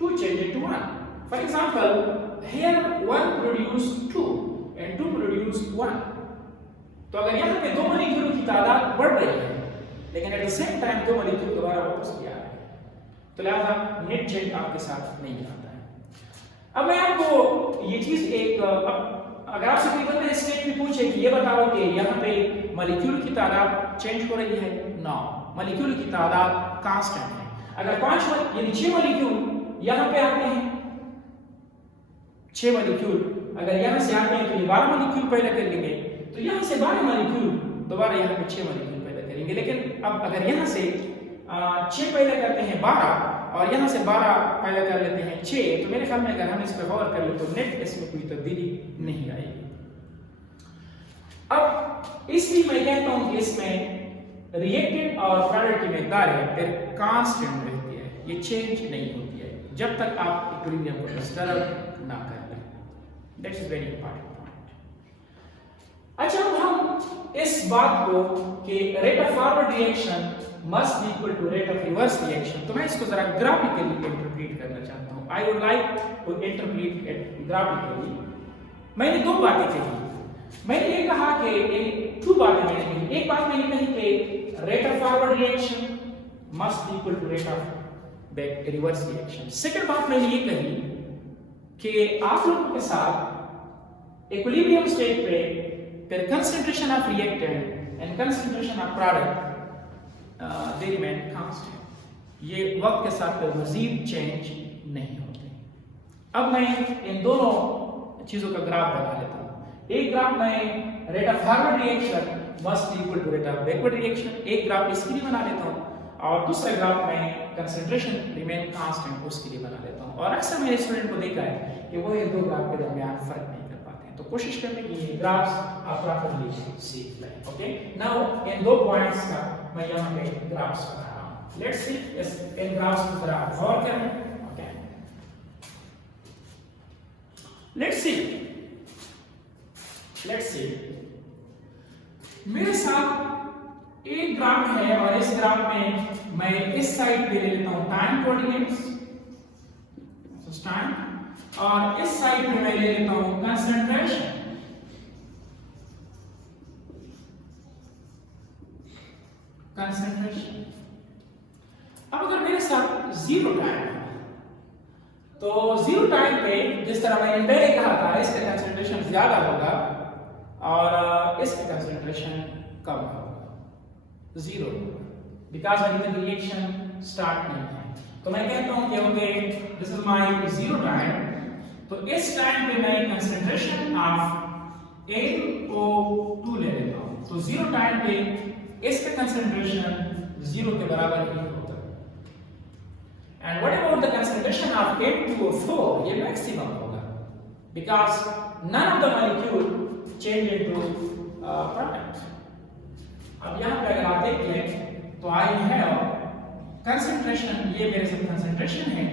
2 change into 1। For example here 1 produce 2 and 2 produce 1। तो अगर यहां पे 2 मॉलिक्यूलों की तादाद बढ़ रही है लेकिन at the same time 2 molecule दोबारा वापस भी आ रहे हैं, तो लिहाजा नेट चेंज आपके साथ नहीं आता है। अब मैं आपको ये चीज अगर आपसे कोई बंदा स्टेट में पूछे कि ये बताओ कि यहाँ पे मॉलिक्यूल की तादाद चेंज हो रही है? नो, मॉलिक्यूल की तादाद कांस्टेंट है। अगर 5 यानी 6 मॉलिक्यूल यहाँ पे आते हैं, 6 मॉलिक्यूल अगर यहाँ से आते हैं तो ये 12 मॉलिक्यूल पैदा करेंगे, तो यहाँ से 12 मॉलिक्यूल दोबारा यहाँ पे 6 मॉलिक्यूल पैदा करेंगे। लेकिन अब अगर यहाँ से 6 पैदा करते हैं 12 और यहाँ से 12 पैदा कर लेते हैं 6, तो मेरे ख्याल में अगर हम इस पर गौर कर ले तो नेट इसमें कोई तब्दीली नहीं आएगी। अब इसलिए मैं कहता हूं कि इसमें रिएक्टेंट और प्रोडक्ट की मकदार है फिर कांस्टेंट रहती है, ये चेंज नहीं होती है जब तक आप इक्विलिब्रियम को डिस्टर्ब ना कर लें। That's is very important point. अच्छा, अब हम इस बात को कि rate of forward reaction must be equal to rate of reverse reaction, तो मैं इसको जरा ग्राफिकली इंटरप्रेट करना चाहता हूं। I would like to interpret it graphically. मैंने 2 बातें कही। मैंने ये कहा कि 2 बातें मैंने कही। एक बात मैंने कही कि rate of forward reaction must be equal to rate of back reverse reaction. Second बात मैंने ये कही कि आप लोगों के साथ इक्विलिब्रियम स्टेट पे फिर concentration of reactant and concentration of product they remain constant। ये वक्त के साथ कोई मजीद चेंज नहीं होते। अब मैं इन दोनों चीजों का ग्राफ बना लेता हूँ। एक ग्राफ मैं rate of forward reaction must equal to rate of backward reaction, एक ग्राफ इसके लिए बना लेता हूँ और दूसरा ग्राफ मैं कंसंट्रेशन रिमेन कांस्टेंट उसके लिए बना लेता हूँ। और अक्सर मैंने स्टूडेंट को देखा है कि वो इन 2 ग्राफ के दरमियान फर्क नहीं कर पाते हैं, तो कोशिश करने की ये ग्राफ्स आप प्रॉपर्ली सीख लें। ओके, नाउ इन 2 पॉइंट्स का मैं यहाँ पे ग्राफ्स बना रहा हूँ। लेट्स सी इन ग्राफ्स को जरा गौर करें। ओके, लेट्स सी मेरे साथ एक ग्राफ है और इस ग्राफ में मैं इस साइड पे ले लेता हूँ टाइम कोऑर्डिनेट्स, टाइम, और इस साइड पे मैं ले लेता हूँ कंसंट्रेशन। अब अगर मेरे साथ 0 टाइम है तो 0 टाइम पे जिस तरह मैंने पहले कहा था इसका कंसंट्रेशन ज्यादा होगा और इसका कंसंट्रेशन कम होगा, 0 बिकॉज अभी तक रिएक्शन स्टार्ट नहीं है। तो मैं कहता हूं कि okay this is my 0 time, तो इस टाइम पे मैं कंसंट्रेशन ऑफ NO2 ले लेता हूं। तो 0 टाइम पे इसका कंसंट्रेशन 0 के बराबर ही होता है। And what about the concentration of N2O4? ये मैक्सिमम होगा because none of the molecule change into product. अब यहां पे अगर आप देखें तो आई हैव कंसंट्रेशन, ये मेरे साथ कंसंट्रेशन है,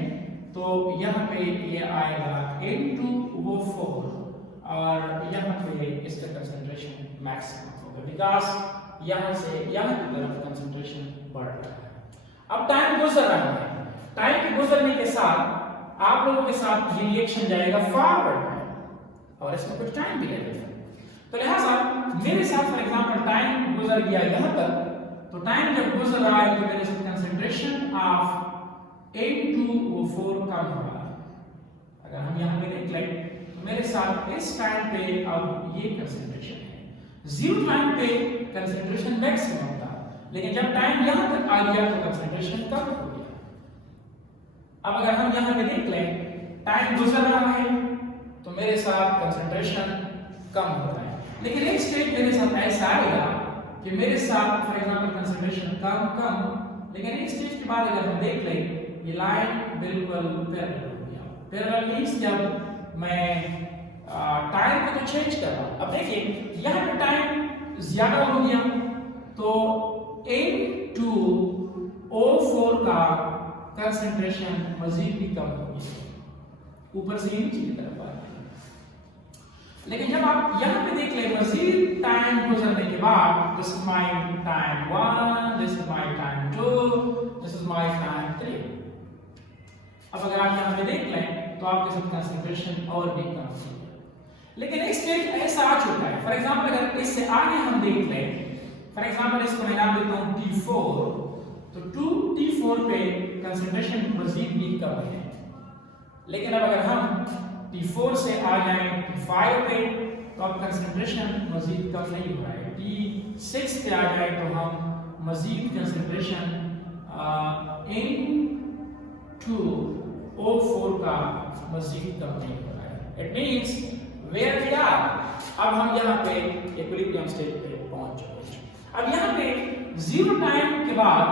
तो यहां पे ये आएगा N2O4 और यहां पे इसका कंसंट्रेशन मैक्सिमम होगा बिकॉज यहां से यहां की तरफ कंसंट्रेशन बढ़ रहा है। अब टाइम गुजर रहा है, टाइम के गुजरने के साथ आप लोगों के साथ ये रिएक्शन जाएगा फॉरवर्ड में और इसमें कुछ टाइम भी लगेगा। तो लिहाजा मेरे साथ फॉर एग्जांपल टाइम गुजर गया यहां तक, तो टाइम जब गुजर रहा है तो मेरे साथ कंसंट्रेशन ऑफ N2O4 कम हो रहा है। अगर हम यहां पे देख लें तो मेरे साथ इस टाइम पे अब ये कंसंट्रेशन है, जीरो टाइम पे कंसंट्रेशन मैक्सिमम था, लेकिन जब टाइम यहां तक आ गया तो कंसंट्रेशन कम हो गया। अब अगर हम यहां पे देख लें, टाइम गुजर रहा है तो मेरे साथ कंसंट्रेशन कम हो रहा है, लेकिन एक स्टेज मेरे साथ ऐसा आएगा कि मेरे साथ फॉर एग्जांपल कंसंट्रेशन कम, लेकिन एक स्टेज के बाद अगर हम देख लें ये लाइन बिल्कुल पैरेलल हो गया। पैरेलल मींस जब मैं टाइम को तो चेंज कर रहा हूं। अब देखिए यहां पे टाइम ज्यादा हो गया तो N2O4 का कंसंट्रेशन मजीद भी कम हो गया, ऊपर से नीचे की तरफ आ गया। लेकिन जब आप यहां पे देख ले मजीद टाइम गुजरने के बाद, this is my time 1, this is my time 2, this is my time 3। अब अगर आप यहां पे देख लें तो आपके साथ कंसंट्रेशन और भी कम हो गया। लेकिन एक स्टेज ऐसा आ चुका है, फॉर एग्जांपल अगर इससे आगे हम देख लें, फॉर एग्जांपल इसको मैं नाम देता हूं T4, तो T4 पे कंसंट्रेशन मजीद भी कम है। लेकिन अब अगर हम T4 से आ जाएं T5 पे तो अब कंसंट्रेशन मजीद कम नहीं हो रहा है। T6 पे आ जाए तो हम मजीद कंसंट्रेशन N2O4 का मजीद कम नहीं हो रहा है। It means where we are, अब हम यहाँ पे इक्विलिब्रियम स्टेज पे पहुंच चुके हैं। अब यहाँ पे जीरो टाइम के बाद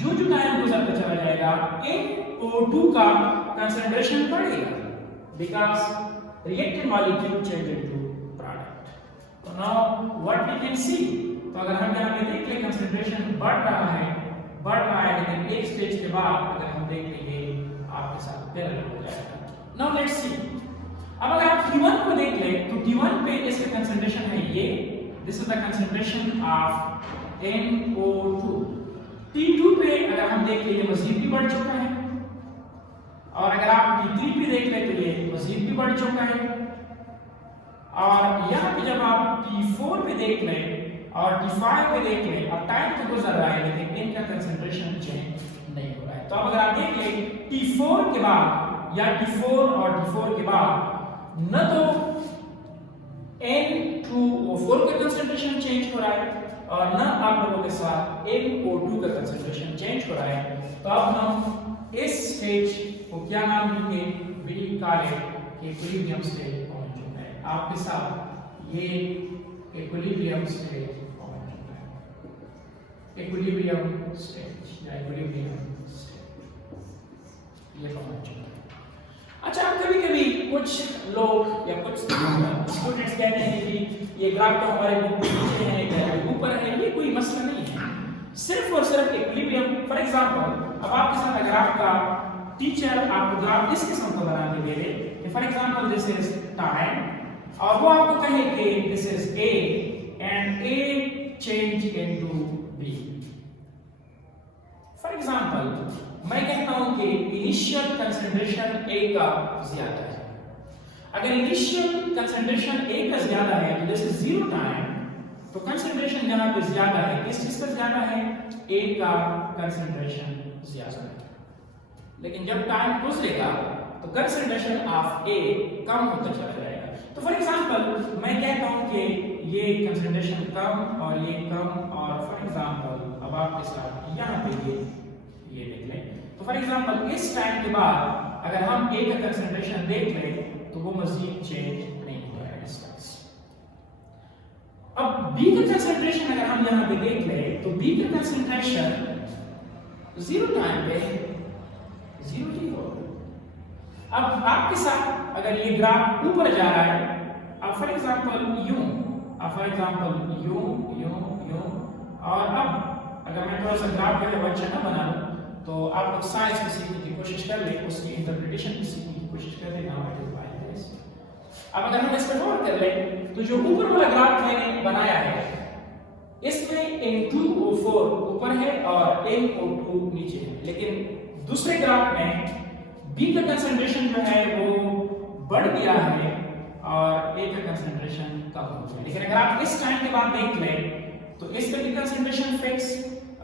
जो टाइम गुजरता चला जाएगा NO2 का कंसंट्रेशन बढ़ेगा, because reactant molecule change into product. तो now what we can see, तो अगर हम यहाँ पे देख ले कंसंट्रेशन बढ़ रहा है, लेकिन एक स्टेज के बाद अगर हम देख लेंगे आपके साथ पैरेलल हो जाएगा। नाउ लेट्स सी, अब अगर आप T1 को देख ले तो T1 पे इसका कंसंट्रेशन है ये, this is the concentration of NO2। T2 पे अगर हम देख ले ये मजीद भी बढ़ चुका है, और अगर आप T3 पे देख ले तो ये मजीद भी बढ़ चुका है, और यहाँ पे जब आप T4 पे देख ले और T5 पे देख ले, अब टाइम तो गुजर रहा है लेकिन इनका कंसंट्रेशन चेंज नहीं हो रहा है। तो अब अगर आप देख ले T4 के बाद या T4 और T4 के बाद न तो N2O4 का कंसंट्रेशन चेंज हो रहा है और न आप लोगों के साथ NO2 का कंसंट्रेशन चेंज हो रहा है, तो अब हम इस स्टेज को क्या नाम देंगे, we call it equilibrium stage पहुंच चुका है। आपके साथ ये इक्विलिब्रियम स्टेज पहुंच चुका है, इक्विलिब्रियम स्टेज या इक्विलिब्रियम स्टेज ये पहुंच चुका है। अच्छा, कभी-कभी कुछ लोग या कुछ स्टूडेंट्स कहते हैं कि ये ग्राफ तो हमारे बुक के नीचे है या ऊपर है, ये कोई मसला नहीं है, सिर्फ और सिर्फ इक्विलिब्रियम। फॉर एग्जांपल अब आपके साथ अगर आपका टीचर आपको ग्राफ इस किस्म का बना के दे दे, for example this is time, और वो आपको कहे कि this is A and A change into B। For example मैं कहता हूं कि इनिशियल कंसंट्रेशन A का ज्यादा है। अगर इनिशियल कंसंट्रेशन A का ज्यादा है तो दिस इज जीरो टाइम, तो कंसंट्रेशन यहां पे ज्यादा है, किस चीज का ज्यादा है, A का कंसंट्रेशन ज्यादा है। लेकिन जब टाइम गुजरेगा तो कंसंट्रेशन ऑफ A कम होता चला जाएगा। तो फॉर एग्जांपल मैं कहता हूं कि ये कंसंट्रेशन कम और ये कम, और फॉर एग्जांपल अब आपके साथ यहां पे ये देख लें, तो फॉर एग्जांपल इस टाइम के बाद अगर हम A का कंसंट्रेशन देख लें तो वो मजीद चेंज नहीं हो रहा है डिस्टेंस। अब B का कंसंट्रेशन अगर हम यहां पे देख लें तो B का कंसंट्रेशन जीरो टाइम पे जीरो। अब आपके साथ अगर ये ग्राफ ऊपर जा रहा है, अब फॉर एग्जांपल यूं, और अब अगर मैं थोड़ा सा ग्राफ का जब अच्छा ना बना लूं तो आप लोग साइंस में सीखने की कोशिश कर ले, उसकी इंटरप्रिटेशन की सीखने की कोशिश कर लेना। अब अगर हम इस पर गौर कर लें तो जो ऊपर वाला ग्राफ मैंने बनाया है इसमें N2O4 ऊपर है और NO2 नीचे है, लेकिन दूसरे ग्राफ में B का कंसंट्रेशन जो है वो बढ़ गया है और A का कंसंट्रेशन कम हो गया। लेकिन अगर आप इस टाइम के बाद देख लें तो इसका भी कंसंट्रेशन फिक्स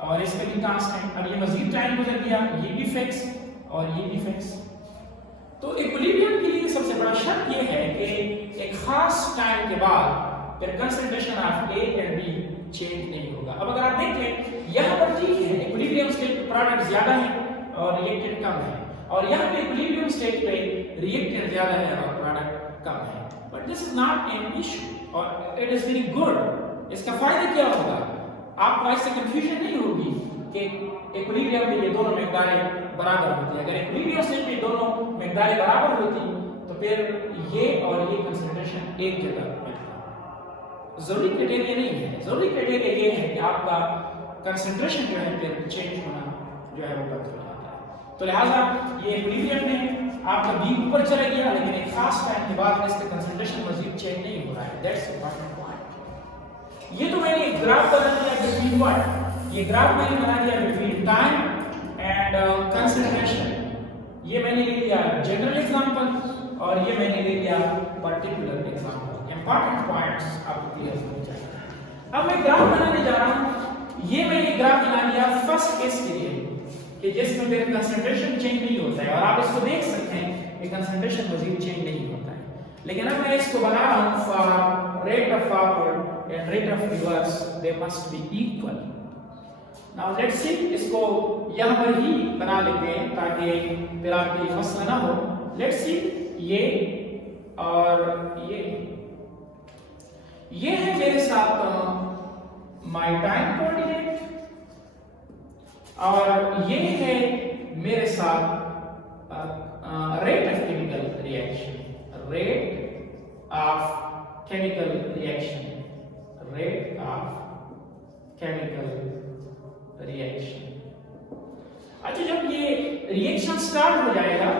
और इसका भी कांस्टेंट। अब ये मजीद टाइम गुजर गया, ये भी फिक्स और ये भी फिक्स। तो इक्विलिब्रियम के लिए सबसे बड़ा शर्त ये है कि एक खास टाइम के बाद फिर concentration of A and B change नहीं होगा। अब अगर आप देख लें यहाँ पर ठीक है, इक्विलिब्रियम स्टेट पे प्रोडक्ट ज्यादा है और रिएक्टेंट कम है, और यहाँ पे इक्विलिब्रियम स्टेट पे रिएक्टेंट ज्यादा है और प्रोडक्ट कम है। But this is not an issue और इट इज वेरी गुड। इसका फायदा क्या होगा, आपको इससे कंफ्यूजन नहीं होगी कि इक्विलिब्रियम में ये दोनों मकदारें बराबर होती है। अगर इक्विलिब्रियम स्टेट में दोनों मकदारें बराबर होती तो फिर ये और ये कंसंट्रेशन एक जगह मिलता। जरूरी क्राइटेरिया नहीं है, जरूरी क्राइटेरिया ये है कि आपका कंसंट्रेशन जो है फिर चेंज होना जो है वो बंद हो जाता है। तो लिहाजा ये इक्विलिब्रियम में आपका बी ऊपर चला गया, लेकिन एक खास टाइम के बाद इसका कंसंट्रेशन मजीद चेंज नहीं हो रहा है। That's important point. ये तो मैंने एक ग्राफ बना दिया बिटवीन व्हाट, ये ग्राफ मैंने बना दिया बिटवीन टाइम एंड कंसंट्रेशन। ये मैंने ले लिया जनरल एग्जांपल और ये मैंने ले लिया पर्टिकुलर एग्जांपल। इंपॉर्टेंट पॉइंट्स आपको क्लियर होने चाहिए। अब मैं ग्राफ बनाने जा रहा हूं। ये मैंने ग्राफ बना लिया फर्स्ट केस के लिए कि जिसमें मेरा कंसंट्रेशन चेंज नहीं होता है, और आप इसको देख सकते हैं कि कंसंट्रेशन मजीद चेंज नहीं होता है। लेकिन अब मैं इसको बना रहा हूं for rate of forward and rate of reverse they must be equal. Now let's सी, इसको यहां पर ही बना लेते हैं ताकि फिर आपकी मसला ना हो। लेट्स सी, ये और ये है मेरे साथ माय टाइम कोऑर्डिनेट, और ये है मेरे साथ rate of chemical reaction, rate of chemical reaction, rate of chemical reaction. अच्छा, जब ये रिएक्शन स्टार्ट हो जाएगा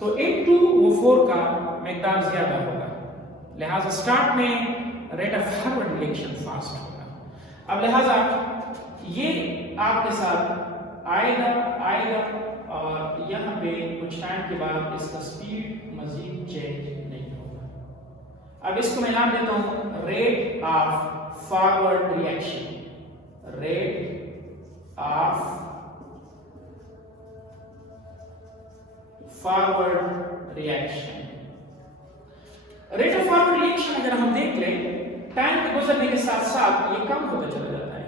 तो H2O4 का मिकदार ज्यादा होगा, लिहाजा स्टार्ट में rate of forward reaction fast होगा। अब लिहाजा ये आपके साथ आएगा और यहाँ पे कुछ टाइम के बाद इसका स्पीड मजीद चेंज नहीं होगा। अब इसको मैं नाम देता हूँ rate of forward reaction, rate of forward reaction. Rate of forward reaction अगर हम देख लें, टाइम के गुजरने के साथ साथ ये कम होता चला जाता है।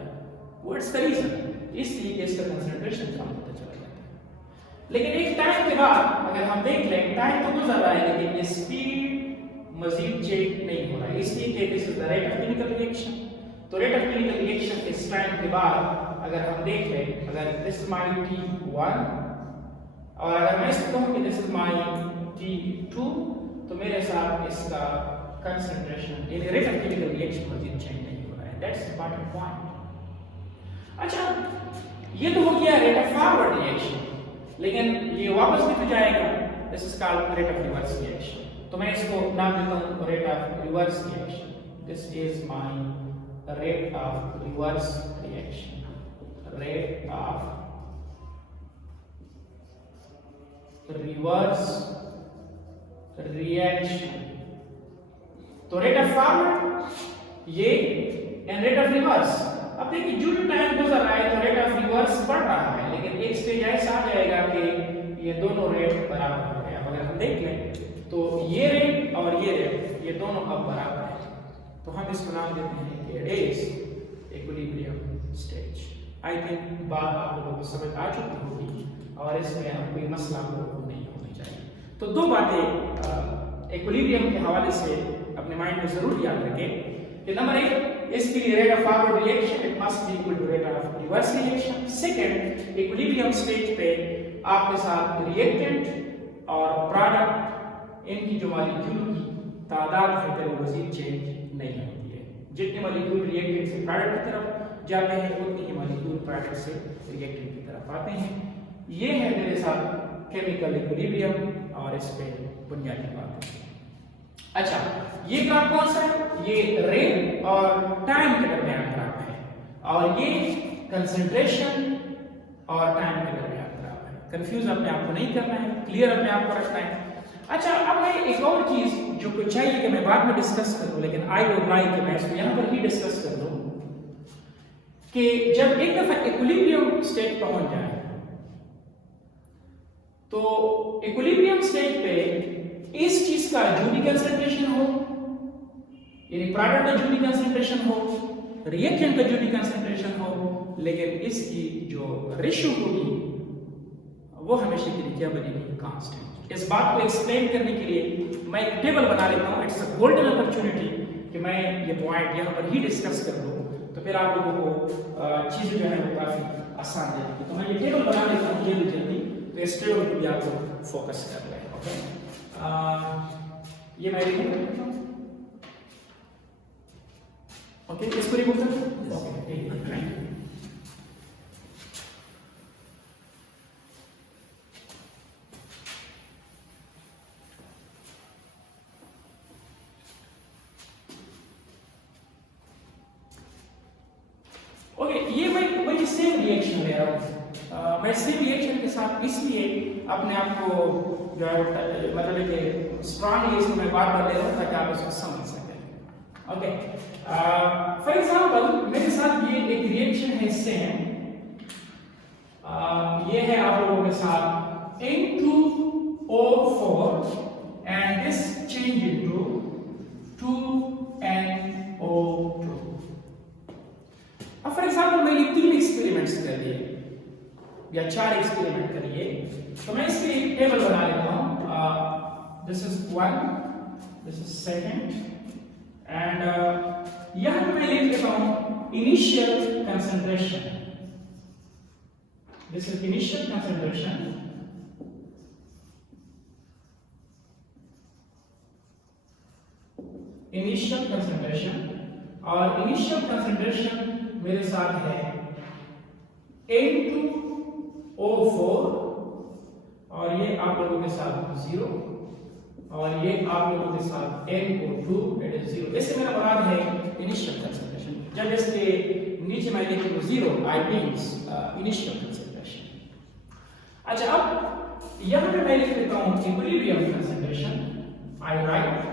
What's the reason? इसलिए कि इसका कंसंट्रेशन कम होता चला जाता है। लेकिन एक टाइम के बाद अगर हम देख लें, टाइम तो गुजर रहा है लेकिन ये स्पीड मजीद चेंज नहीं हो रहा है, इसलिए कि this is the rate of chemical reaction. तो रेट ऑफ केमिकल रिएक्शन इस टाइम के बाद अगर हम देख लें, अगर दिस माई T1 और अगर मैं इसको कहूं कि दिस इज माई T2, तो मेरे साथ इसका कंसंट्रेशन यानी रेट ऑफ केमिकल रिएक्शन मजीद चेंज नहीं हो रहा है। That's important point. अच्छा, ये तो हो गया रेट ऑफ फॉरवर्ड रिएक्शन, लेकिन ये वापस भी तो जाएगा, this is called rate of reverse reaction. तो मैं इसको नाम देता हूं rate of reverse reaction. This is my rate of reverse reaction, rate of reverse reaction. तो रेट ऑफ फॉरवर्ड ये एंड रेट ऑफ रिवर्स। अब देखिए जो भी टाइम गुजर रहा है तो रेट ऑफ रिवर्स बढ़ रहा है, लेकिन एक स्टेज ऐसा आ जाएगा कि ये दोनों रेट बराबर हो गए। अब अगर हम देख लें तो ये रेट और ये रेट ये दोनों अब बराबर है, तो हम इसको नाम देते हैं कि it is equilibrium stage. I think बात आप लोगों को समझ आ चुकी होगी और इसमें अब कोई मसला हम लोगों को नहीं होना चाहिए। तो दो बातें इक्विलिब्रियम के हवाले से अपने माइंड में जरूर याद रखें कि नंबर एक, इसके लिए rate of forward reaction it must be equal to rate of reverse reaction. Second, equilibrium stage पे आपके साथ रिएक्टेंट और प्रोडक्ट इनकी जो मॉलिक्यूल की तादाद है वो मजीद चेंज नहीं होती है। जितने मॉलिक्यूल रिएक्टेंट से प्रोडक्ट की तरफ जाते हैं उतनी ही मॉलिक्यूल प्रोडक्ट से रिएक्टेंट की तरफ आते हैं। ये है मेरे साथ केमिकल इक्विलिब्रियम और इस पे बुनियादी बात। अच्छा, ये ग्राफ कौन सा है? ये रेट और टाइम के दरमियान ग्राफ है, और ये कंसंट्रेशन और टाइम के दरमियान ग्राफ है। कंफ्यूज अपने आप को नहीं करना है, क्लियर अपने आप को रखना है। अच्छा, अब मैं एक और चीज जो कुछ चाहिए कि मैं बाद में डिस्कस करूं, लेकिन आई वुड लाइक कि मैं इसको यहां पर ही डिस्कस कर दूं कि जब एक दफा इक्विलिब्रियम स्टेट पहुंच जाए तो इक्विलिब्रियम स्टेट पे इस चीज का जो भी कंसंट्रेशन हो यानी प्रोडक्ट का जो भी कंसंट्रेशन हो, रिएक्टेंट का जो भी कंसंट्रेशन हो, लेकिन इसकी जो रेशियो होगी वो हमेशा के लिए क्या बनेगी, कांस्टेंट। इस बात को एक्सप्लेन करने के लिए मैं एक टेबल बना लेता हूँ। इट्स अ गोल्डन अपॉर्चुनिटी कि मैं ये पॉइंट यहाँ पर ही डिस्कस कर दूँ, तो फिर आप लोगों को चीज़ें जो है वो काफ़ी आसान रहेगी। तो मैं ये टेबल बना लेता हूँ जल्दी जल्दी, तो इस टेबल को भी आप लोग फोकस कर लें। ओके, ये मैं रिमूव कर देता हूँ। ओके, इसको रिमूव कर दूँ। ओके, ठीक है। ओके, ये वही सेम रिएक्शन ले रहा हूँ। मैं सेम रिएक्शन के साथ इसलिए अपने आप को जो है मतलब कि स्ट्रांगली इसमें मैं बार बार ले रहा हूँ ताकि आप इसको समझ सकें। ओके, फॉर एग्जांपल मेरे साथ ये एक रिएक्शन है सेम, ये है आप लोगों के साथ N2O4 and this change into 2NO2। अब फॉर एग्जाम्पल मैंने 3 एक्सपेरिमेंट्स कर लिए या 4 एक्सपेरिमेंट करिए, तो मैं इसकी एक टेबल बना लेता हूँ। This is 1, this is second, and यहाँ पे मैं लिख लेता हूँ initial concentration. This is initial concentration, initial concentration, और इनिशियल कंसंट्रेशन मेरे साथ है N2O4, और ये आप लोगों के साथ 0, और ये आप लोगों के साथ NO2 that is 0। इससे मेरा मुराद है इनिशियल कंसंट्रेशन। जब इसके नीचे मैं लिखूं 0, आई मींस इनिशियल कंसंट्रेशन। अच्छा, अब यहां पे मैं लिख लेता हूं इक्विलिब्रियम कंसंट्रेशन। आई राइट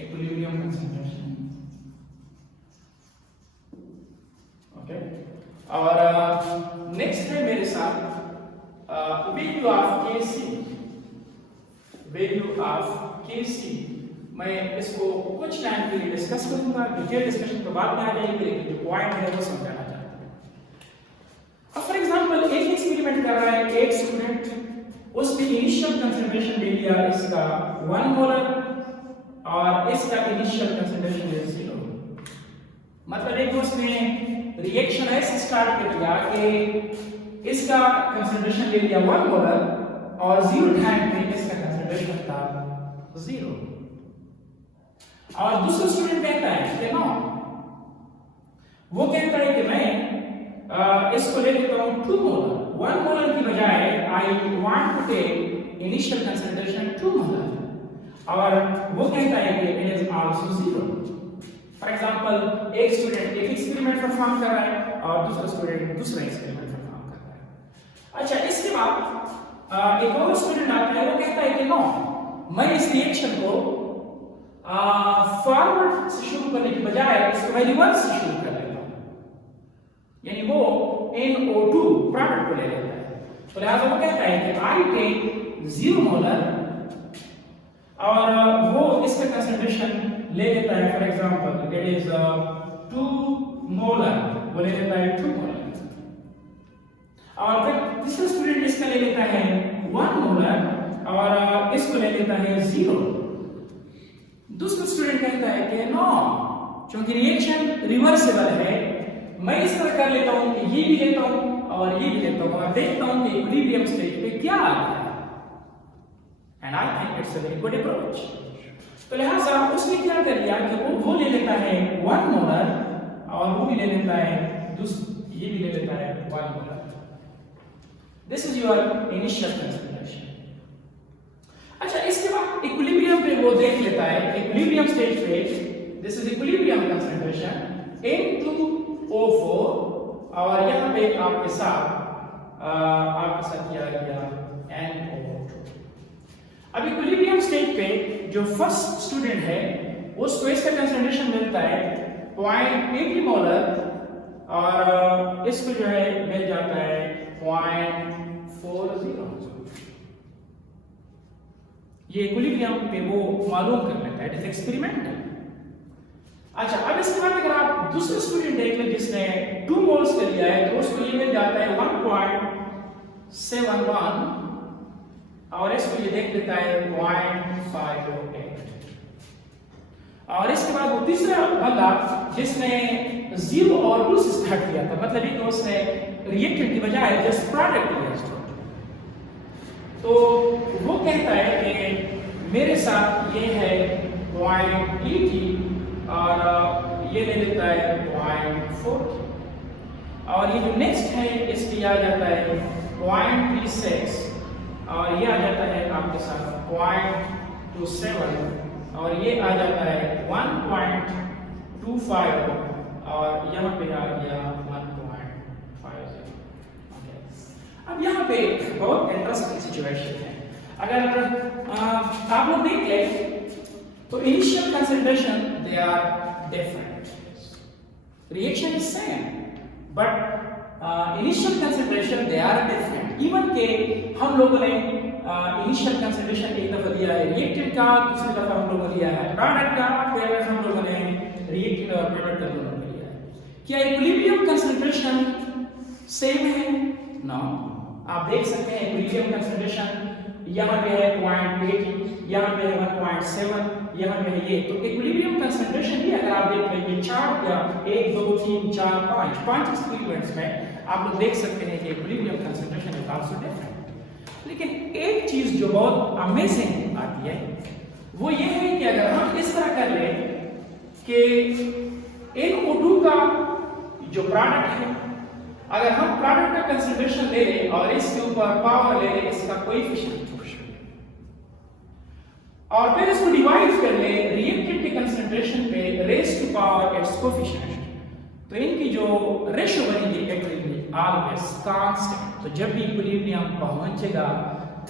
equilibrium concentration, ओके। और नेक्स्ट है मेरे साथ value of Kc, value of Kc। मैं इसको कुछ टाइम के लिए डिस्कस करूंगा, डिटेल डिस्कशन तो बाद में आ जाएगी, लेकिन जो पॉइंट है वो समझाना चाहता हूं। अब फॉर एग्जांपल एक एक्सपेरिमेंट कर रहा है एक स्टूडेंट, उसने इनिशियल कंसंट्रेशन ले लिया इसका 1 मोलर और इसका इनिशियल कंसंट्रेशन है 0। मतलब एक उसने रिएक्शन ऐसे स्टार्ट कर दिया कि इसका कंसंट्रेशन ले लिया 1 मोलर और 0 टाइम पे इसका कंसंट्रेशन था 0। और दूसरा स्टूडेंट कहता है कि नो, वो कहता है कि मैं इसको ले लेता हूं 2 मोलर। 1 मोलर की बजाय I want to take initial concentration 2 molar, और वो कहता है कि it is also 0। For example एक स्टूडेंट एक एक्सपेरिमेंट परफॉर्म कर रहा है और दूसरा स्टूडेंट दूसरा एक्सपेरिमेंट परफॉर्म कर रहा है। अच्छा, इसके बाद एक और स्टूडेंट आता है, वो कहता है कि नो, मैं इस रिएक्शन को फॉरवर्ड से शुरू करने के बजाय इसको मैं रिवर्स से शुरू कर लेता हूं, यानी वो NO2 प्रोडक्ट को ले लेता है। तो लिहाजा वो कहता है कि आई टेक 0 मोलर और वो इसका कंसंट्रेशन ले लेता है, for example it is 2 molar, वो ले लेता है 2 मोलर। और फिर तीसरा स्टूडेंट इसका ले लेता है 1 मोलर और इसको ले लेता है 0। दूसरा स्टूडेंट कहता है कि नो, क्योंकि रिएक्शन रिवर्सिबल है, मैं इस तरह कर लेता हूं कि ये भी लेता हूं और ये भी लेता हूं और देखता हूं कि इक्विलिब्रियम स्टेट पे क्या आता है। And I think it's a very good approach. तो लिहाजा उसने क्या कर लिया कि वो ले लेता है 1 मोलर और वो भी ले लेता है ये भी ले लेता है 1 molar. This is your initial concentration. अच्छा, इसके बाद इक्विलिब्रियम पे वो देख लेता है, इक्विलिब्रियम स्टेज पे this is equilibrium concentration N2O4, और यहाँ पे आपके साथ किया गया NO2। अब इक्विलिब्रियम स्टेज पे जो फर्स्ट स्टूडेंट है उसको इसका कंसंट्रेशन मिलता है 0.80 मोलर और इसको जो है मिल जाता है 0.40। ये इक्विलिब्रियम पे वो मालूम कर लेता है, इट इज एक्सपेरिमेंटल। अच्छा, अब इसके बाद अगर आप दूसरे स्टूडेंट देख लें जिसने 2 मोल्स कर लिया है, तो उसको ये मिल जाता है 1.71 और इसको ये देख लेता है 0.58। और इसके बाद वो तीसरा बंदा जिसने 0 और 2 से स्टार्ट किया था, मतलब एक उसने रिएक्टेंट की बजाय जस्ट प्रोडक्ट लिया, तो वो कहता है कि मेरे साथ ये है 0.80 और ये ले लेता है 0.40 और ये जो नेक्स्ट है इसकी आ जाता है 0.36 और ये आ जाता है आपके साथ 0.27 और ये आ जाता है 1.25 और यहाँ पे आ गया 1.50। अब यहाँ पे बहुत इंटरेस्टिंग सिचुएशन है। अगर आप लोग देख लें तो initial concentration they are different, reaction is same but initial concentration they are different. Even के हम लोगों ने इनिशियल कंसंट्रेशन एक दफा दिया है रिएक्टेंट का, दूसरी दफा हम लोगों ने लिया है प्रोडक्ट का, फिर हम लोगों ने रिएक्टेंट और प्रोडक्ट का दोनों में लिया है। क्या इक्विलिब्रियम कंसंट्रेशन सेम है? नो। आप देख सकते हैं इक्विलिब्रियम कंसंट्रेशन यहाँ पे है 0.80, यहाँ पे है 1.7, यहाँ पे है ये। तो इक्विलिब्रियम कंसंट्रेशन भी अगर आप देख लें ये चार्ट या 1 2 3 4 5 एक्सपेरिमेंट्स में आप लोग देख सकते हैं कि equilibrium concentration is also different. लेकिन एक चीज जो बहुत अमेजिंग आती है वो ये है कि अगर हम इस तरह कर लें कि NO2 का जो प्रोडक्ट है, अगर हम प्रोडक्ट का कंसंट्रेशन ले लें और इसके ऊपर पावर ले लें इसका कोएफिशिएंट और फिर इसको डिवाइड कर ले रिएक्टेंट के कंसंट्रेशन पे raise to power its coefficient, तो इनकी जो रेशियो बनेगी it will be always constant. तो जब भी इक्विलिब्रियम पहुंचेगा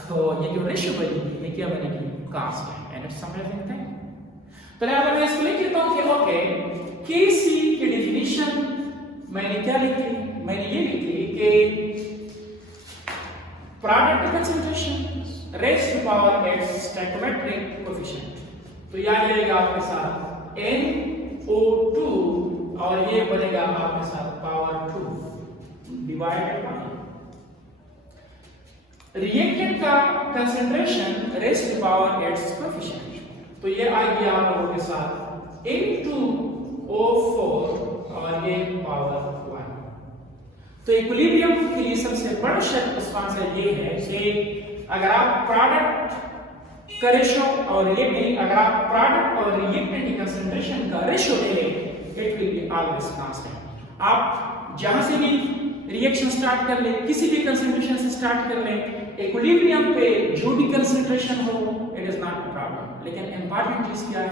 तो ये जो रेशियो बनेगी ये क्या बनेगी? Constant. And it's amazing thing. तो अगर मैं इसको लिख लेता हूं कि ओके Kc की डेफिनेशन मैंने क्या लिखी? मैंने ये लिखी कि product concentration raise to power its stoichiometric coefficient, तो ये आ जाएगा आपके साथ NO2 और ये बनेगा आपके साथ पावर 2 डिवाइडेड बाय रिएक्टेंट का concentration raise to power its coefficient, तो ये आ गया आप लोगों के साथ N2O4 और ये पावर 1। तो इक्विलिब्रियम के लिए सबसे बड़ा शर्त आंसर ये है कि अगर आप प्रोडक्ट का रेशियो और अगर आप प्रोडक्ट और रिएक्टेंट की कंसंट्रेशन का रेशियो ले लें it will be always constant. आप जहां से भी रिएक्शन स्टार्ट कर लें, किसी भी कंसंट्रेशन से स्टार्ट कर लें, इक्विलिब्रियम पे जो भी कंसंट्रेशन हो it is not a problem. लेकिन इंपॉर्टेंट चीज क्या है?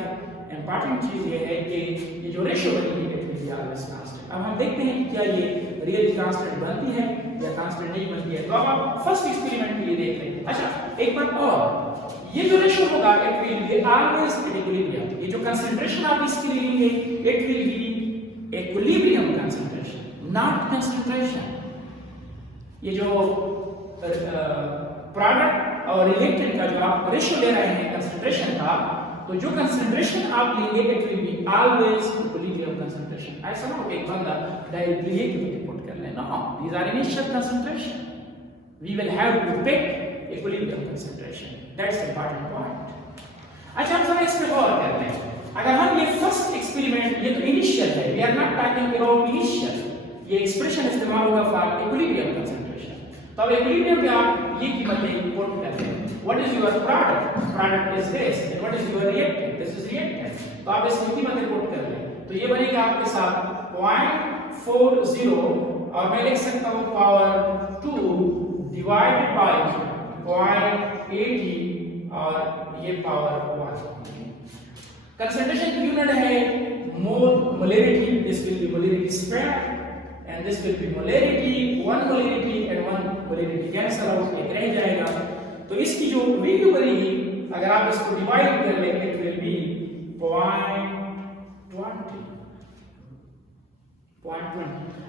इंपॉर्टेंट चीज ये है कि ये जो रेशियो बनेगी it will be always constant. अब हम देखते हैं कि क्या ये रियली कांस्टेंट बनती है या कांस्टेंट नहीं बनती है। तो अब आप फर्स्ट एक्सपेरिमेंट के लिए देख लें। अच्छा, एक बात और, ये जो रेशियो होगा it will be always equilibrium. ये जो कंसंट्रेशन आप इसके लिए लेंगे it will B equilibrium concentration, not concentration. ये जो प्रोडक्ट और रिएक्टेंट का जो आप रेशियो ले रहे हैं कंसंट्रेशन का, तो जो कंसंट्रेशन आप लेंगे it will be always equilibrium concentration. ऐसा ना हो कि एक बंदा डायरेक्टली ये पुट कर ले, no, these are initial concentration, we will have to pick equilibrium concentration, that's important point. अच्छा, हम थोड़ा इस पे गौर कर लें। अगर हम ये फर्स्ट एक्सपेरिमेंट, ये तो इनिशियल है, we are not talking about initial, ये एक्सप्रेशन इस्तेमाल होगा फॉर इक्विलिब्रियम कंसंट्रेशन। तो अब इक्विलिब्रियम पे आप ये कीमतें पुट कर लें। What is your product? Product is this. And what is your reactant? This is reactant. तो आप इसकी कीमतें पुट कर लें, तो ये बनेगा आपके साथ 0.40 और मैं लिख सकता हूँ पावर 2 डिवाइडेड बाय 0.80 और ये पावर 1। कंसंट्रेशन की यूनिट है molarity, this will be molarity square and this will be molarity, 1 molarity and 1 molarity cancel out, एक रह जाएगा। तो इसकी जो वैल्यू बनेगी अगर आप इसको डिवाइड कर लें इट विल बी 0.20।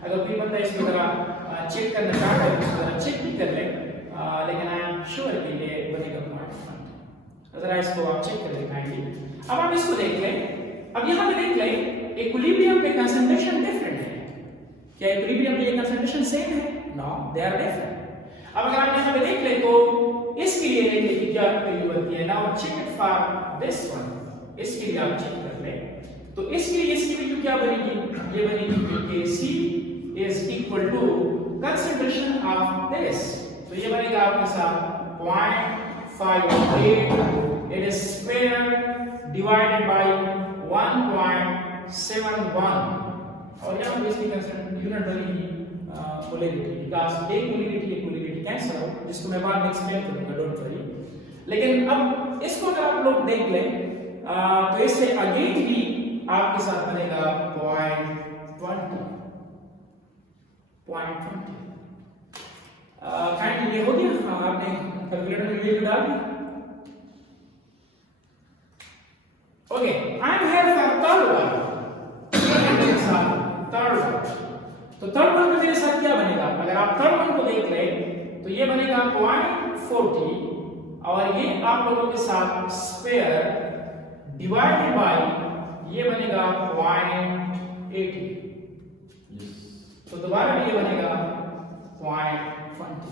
अगर कोई बंदा इसको जरा चेक करना चाहता है तो चेक भी कर ले, लेकिन आई एम श्योर कि ये बनेगा 0.20। जरा इसको आप चेक कर दिखाएंगे। अब आप इसको देख लें, अब यहाँ पे देख लें इक्विलिब्रियम पे कंसंट्रेशन डिफरेंट है। क्या इक्विलिब्रियम पे ये कंसंट्रेशन सेम है? No, they are different. अब अगर आप यहाँ पे देख लें तो इसके लिए देखिए क्या वैल्यू बनती है। Now check it for this one, इसके लिए आप चेक कर लें तो इसके लिए इसकी वैल्यू क्या बनेगी? ये बनेगी Kc is equal to concentration of this, तो ये बनेगा आपके साथ 0.58 it is square divided by 1.71 और यहाँ पे इसकी कंसंट्रेशन यूनिट बनेगी मोलैरिटी, बिकॉज़ एक मोलैरिटी कैंसिल आउट, जिसको मैं बाद में एक्सप्लेन करूंगा, डोंट वरी। लेकिन अब इसको अगर आप लोग देख लें तो इससे अगेन भी आपके साथ बनेगा 0.20 काइंडली ये हो गया। हाँ, आपने कैलकुलेटर में वैल्यू डाल दी। Okay, I am here for third one. Third one, तो थर्ड वन में मेरे साथ क्या बनेगा? अगर आप थर्ड वन को देख लें तो ये बनेगा 0.40 और ये आप लोगों के साथ स्क्वायर डिवाइडेड बाय ये बनेगा 0.80, तो दोबारा ये बनेगा 0.20,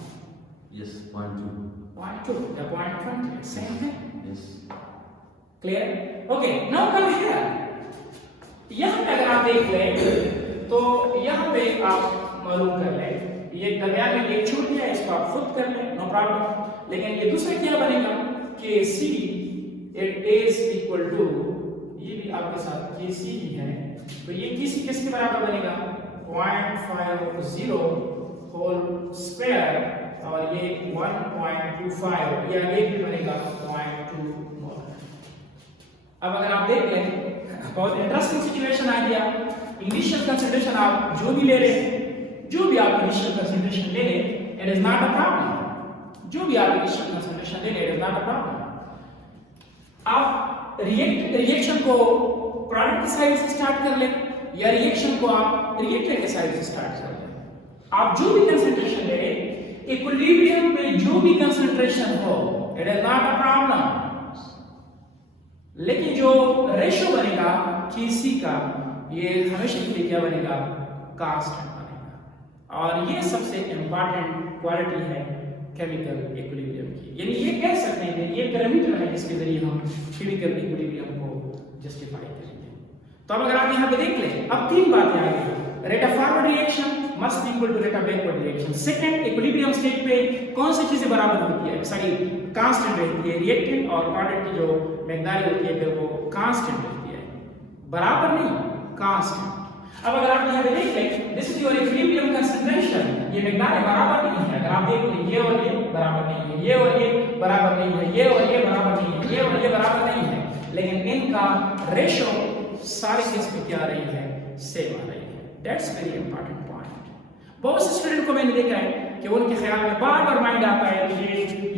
यस 0.2 या 0.20 सेम है। Yes clear? Okay, now come here. यहां पे अगर आप देख लें तो यहां पे आप मालूम कर लें, ये दरमियान में एक छूट गया, इसको आप खुद कर लें, नो प्रॉब्लम। लेकिन ये दूसरा क्या बनेगा? Kc it is equal to, ये भी आपके साथ Kc ही है, तो ये Kc किसके बराबर बनेगा? 0.50 होल स्क्वायर और ये 1.25, या ये भी बनेगा 0.2 मोल। अब अगर आप देख लें, बहुत इंटरेस्टिंग सिचुएशन आ गया। इनिशियल कंसंट्रेशन आप जो भी ले लें, जो भी आप इनिशियल कंसंट्रेशन ले लें, it is not a problem. जो भी आप इनिशियल कंसंट्रेशन ले लें, it is not a problem. आप रिएक्शन को प्रोडक्ट की साइड से स्टार्ट कर लें या रिएक्शन को आप रिएक्टर के साइड से स्टार्ट कर लें। आप जो भी कंसंट्रेशन ले लें, इक्विलिब्रियम पे जो भी कंसंट्रेशन हो, it is not a problem. लेकिन जो रेशियो बनेगा Kc का, ये हमेशा के लिए क्या बनेगा? कांस्टेंट बनेगा। और ये सबसे इंपॉर्टेंट क्वालिटी है केमिकल इक्विलिब्रियम की। यानी ये कह सकते हैं कि ये पैरामीटर है जिसके जरिए हम केमिकल इक्विलिब्रियम को जस्टिफाई करेंगे। तो अब अगर आप यहाँ पे देख लें, अब तीन बातें आ गई। Rate of forward reaction must be equal to rate of backward reaction. Second, equilibrium state पे कौन सी चीजें बराबर होती है? सॉरी, कांस्टेंट रहती है। रिएक्टेंट और प्रोडक्ट की जो मकदार होती है फिर वो कांस्टेंट रहती है, बराबर नहीं, कांस्टेंट। अब अगर आप यहाँ पे देख लें, this is your equilibrium concentration, ये मकदार बराबर नहीं है। अगर आप देख लें, ये और ये बराबर नहीं है, ये और ये बराबर नहीं है, ये और ये बराबर नहीं है, ये और ये बराबर नहीं है, लेकिन इनका रेशियो सारे केस में क्या आ रही है? सेम आ रही है। That's very important point. बहुत से स्टूडेंट को मैंने देखा है कि उनके ख्याल में बार बार माइंड आता है कि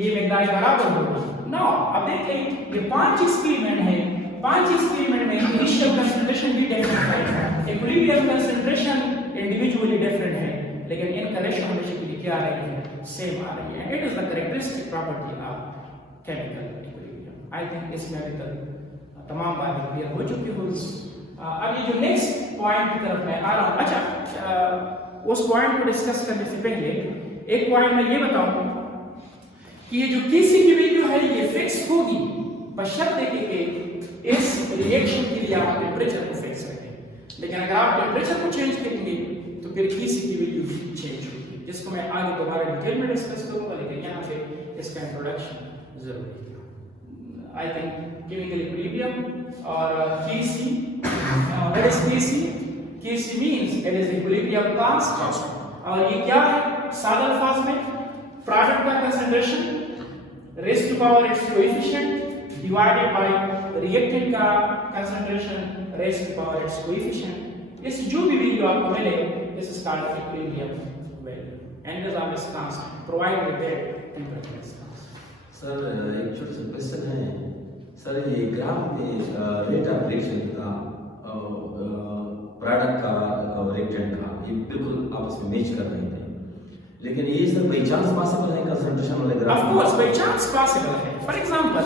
ये मकदार बराबर होगी। नो, अब देख लें, ये 5 एक्सपेरिमेंट है, 5 एक्सपेरिमेंट में इनिशियल कंसंट्रेशन भी डिफरेंट है, इक्विलिब्रियम कंसंट्रेशन इंडिविजुअली डिफरेंट है, लेकिन इनका रेशियो हमेशा के लिए क्या आ रही है? सेम आ रही है। It is the characteristic property of chemical equilibrium. I think इसमें अभी तक तमाम बातें क्लियर हो चुकी हो। अब ये जो नेक्स्ट पॉइंट की तरफ मैं आ रहा हूं, अच्छा उस पॉइंट को डिस्कस करने से पहले एक पॉइंट मैं ये बताऊं कि ये जो Kc की वैल्यू है ये फिक्स होगी, बशर्ते कि इस रिएक्शन के लिए आप टेम्परेचर को फिक्स रखें। लेकिन अगर आप टेम्परेचर को चेंज करेंगे तो फिर Kc की वैल्यू भी चेंज होगी, जिसको मैं आगे दोबारा डिटेल में डिस्कस करूंगा, लेकिन यहाँ पे इसका इंट्रोडक्शन जरूरी है। आई थिंक केमिकल इक्विलिब्रियम और Kc, what is Kc? Kc means it is equilibrium constant, और ये क्या है? सादा अल्फाज में प्रोडक्ट का concentration raise to power its coefficient divided by reactant का concentration raise to power its coefficient. इस जो भी वैल्यू आपको मिले, this is called equilibrium value and is always constant provided that temperature is constant. Sir, एक छोटा सा question है सर, ये ग्राम में रेट ऑफ रिएक्शन का प्रोडक्ट का और रिएक्टेंट का ये बिल्कुल आपस में मैच कर रहे थे, लेकिन ये सर बाई चांस पॉसिबल है कंसंट्रेशन वाले graph? Of course by chance possible है। फॉर एग्जांपल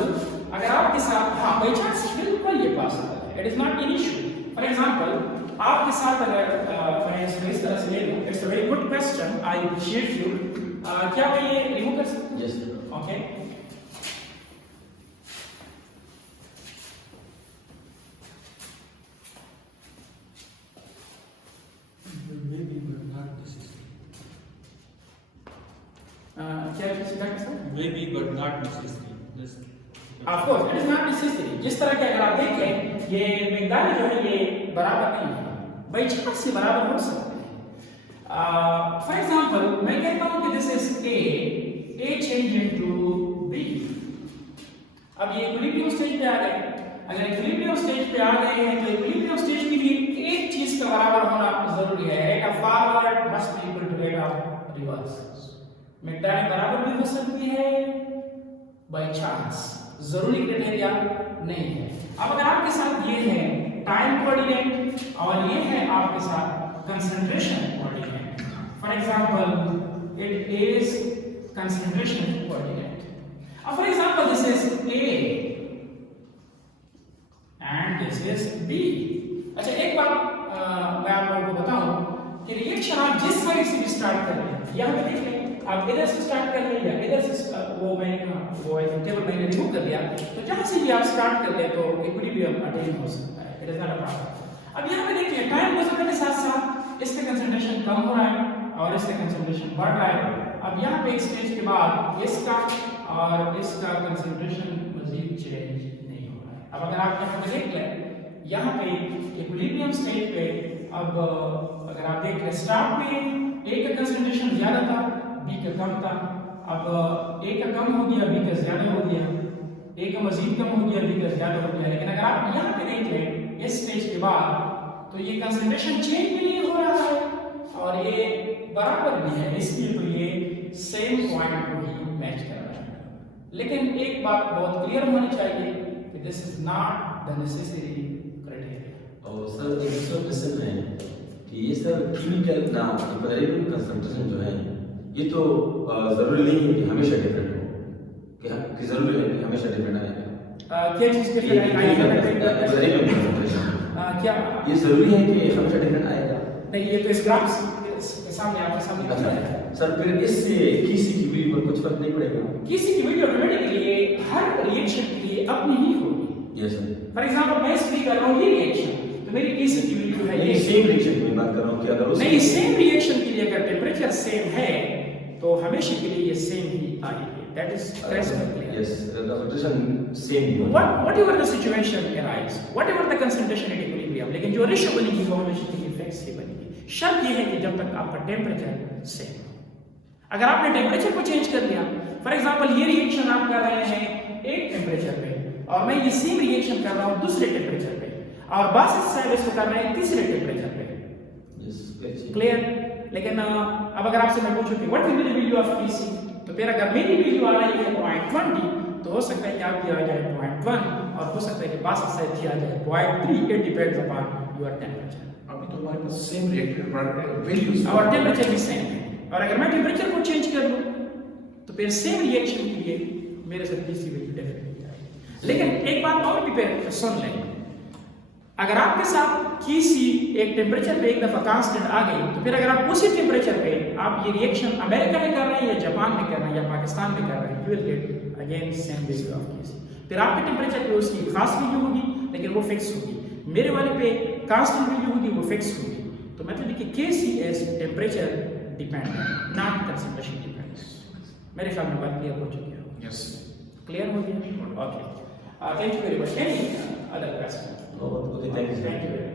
अगर आपके साथ हाँ बाई चांस बिल्कुल ये पॉसिबल है, it is not an issue. For example आपके साथ अगर फ्रेंड्स इस तरह से ले लूं, it's a very good question, I appreciate you. क्या मैं ये रिमूव कर सकता हूं? Yes sir. Okay Maybe but not necessary. क्या किसी का कैसा? Maybe but not necessary. Just Of course, it is not necessary. जिस तरह के अगर आप देखें ये मिकदार जो है ये बराबर नहीं है, बाई चांस से बराबर हो सकते हैं। फॉर एग्जांपल मैं कहता हूं कि this is a change into B. अब ये इक्विलिब्रियम स्टेज पे आ गए। अगर इक्विलिब्रियम स्टेज पे आ गए हैं तो इक्विलिब्रियम स्टेज के लिए एक चीज का बराबर होना जरूरी है, rate of forward must be equal to rate of reverse. मिकदार बराबर भी हो सकती है बाई चांस, जरूरी क्राइटेरिया नहीं है। अब अगर आपके साथ ये है टाइम कोऑर्डिनेट और ये है आपके साथ concentration coordinate, for example it is concentration coordinate. अब for example this is A and this is B. अच्छा एक बात मैं आप लोगों को बताऊं कि रिएक्शन आप जिस साइड से भी स्टार्ट कर लें, यहां पे देख लें आप इधर से स्टार्ट कर लें या इधर से, वो मैंने कहा वो टेबल मैंने रिमूव कर दिया, तो जहां से भी आप स्टार्ट कर ले तो इक्विलिब्रियम अटेन हो सकता है, it is not a problem. अब यहां पे देखिए टाइम गुजरने के साथ साथ इसका कंसंट्रेशन कम हो रहा है और इसका कंसंट्रेशन बढ़ रहा है। अब यहां पे एक स्टेज के बाद इसका और इसका कंसंट्रेशन मजीद चेंज नहीं हो रहा है। अब अगर आप यहां पे देख लें, यहां पे इक्विलिब्रियम स्टेज पे अब अगर आप देख लें स्टार्ट में ए का कंसंट्रेशन ज्यादा था, बी का कम था। अब ए का कम हो गया, बी का ज्यादा हो गया, ए का मजीद कम हो गया, बी का ज्यादा हो गया। लेकिन अगर आप यहाँ पे देख लें इस स्टेज के बाद तो ये कंसंट्रेशन चेंज भी नहीं हो रहा है और ये बराबर भी है, इसलिए तो ये सेम पॉइंट को ही मैच कर रहा है। लेकिन एक बात बहुत क्लियर होनी चाहिए कि this is not the necessary criteria. और सर एक दूसरा क्वेश्चन है कि ये सर केमिकल ना इक्विलिब्रियम कंसंट्रेशन जो है ये तो जरूरी नहीं है कि हमेशा डिफरेंट हो, कि जरूरी है कि हमेशा डिफरेंट आएगा। क्या चीज के क्या ये जरूरी है कि हमेशा डिफरेंट आएगा? नहीं, ये तो इस ग्राफ के सामने आपके सामने अच्छा है। सर फिर इससे किसी की वीडियो पर कुछ फर्क नहीं पड़ेगा? किसी की वीडियो ऑटोमेटिकली हर रिएक्शन के लिए अपनी ही होगी। Yes sir. फॉर एग्जांपल मैं स्पीक कर रहा हूं ये रिएक्शन, तो मेरी किसी की वीडियो है ये सेम रिएक्शन की बात कर रहा हूं कि अगर नहीं, सेम रिएक्शन के लिए अगर टेंपरेचर सेम है तो हमेशा के लिए ये सेम ही आएगी। That is crystal clear. Yes the concentration same whatever the situation arise, whatever the concentration at equilibrium, लेकिन जो रेशियो बनेगी वो हमेशा के लिए फिक्स ही बनेगी। शर्त ये है कि जब तक आपका टेंपरेचर सेम हो। अगर आपने टेंपरेचर को चेंज कर दिया, फॉर एग्जांपल ये रिएक्शन आप कर रहे हैं एक टेंपरेचर पे और मैं ये सेम रिएक्शन कर रहा हूं दूसरे टेंपरेचर पे और बासिस साइड इसको कर रहे हैं तीसरे टेंपरेचर पे, क्लियर। लेकिन अब अगर आपसे मैं पूछूं कि what will be the value of Pc, तो फिर अगर मेरी वैल्यू आ रही है 0.20 तो हो सकता है कि आपकी आ जाए 0.1 और हो सकता है कि बासिस साइड की आ जाए 0.3। It depends upon your temperature. अभी तो हमारे पास सेम रिएक्टर वैल्यूज और टेंपरेचर भी सेम है और अगर मैं टेंपरेचर को चेंज कर लूं तो फिर सेम रिएक्शन के लिए मेरे साथ Pc वैल्यू डेफिनेटली आएगी। लेकिन एक बात और भी फिर सुन लें, अगर आपके साथ किसी एक टेंपरेचर पे एक दफा कांस्टेंट आ गई तो फिर अगर आप उसी टेंपरेचर पे आप ये रिएक्शन अमेरिका में कर रहे हैं या जापान में कर रहे हैं या पाकिस्तान में कर रहे हैं, you will get again same value of Pc। फिर आपके टेंपरेचर पे उसकी खास वैल्यू होगी लेकिन वो फिक्स होगी, मेरे वाले पे कांस्टेंट वैल्यू होगी वो फिक्स होगी। तो मतलब कि Kc is temperature dependent not concentration dependent. मेरे ख्याल में बात क्लियर हो चुकी है। यस क्लियर हो गया? Okay, thank you very much. Any other question? Okay, thank you, sir. Thank you very much.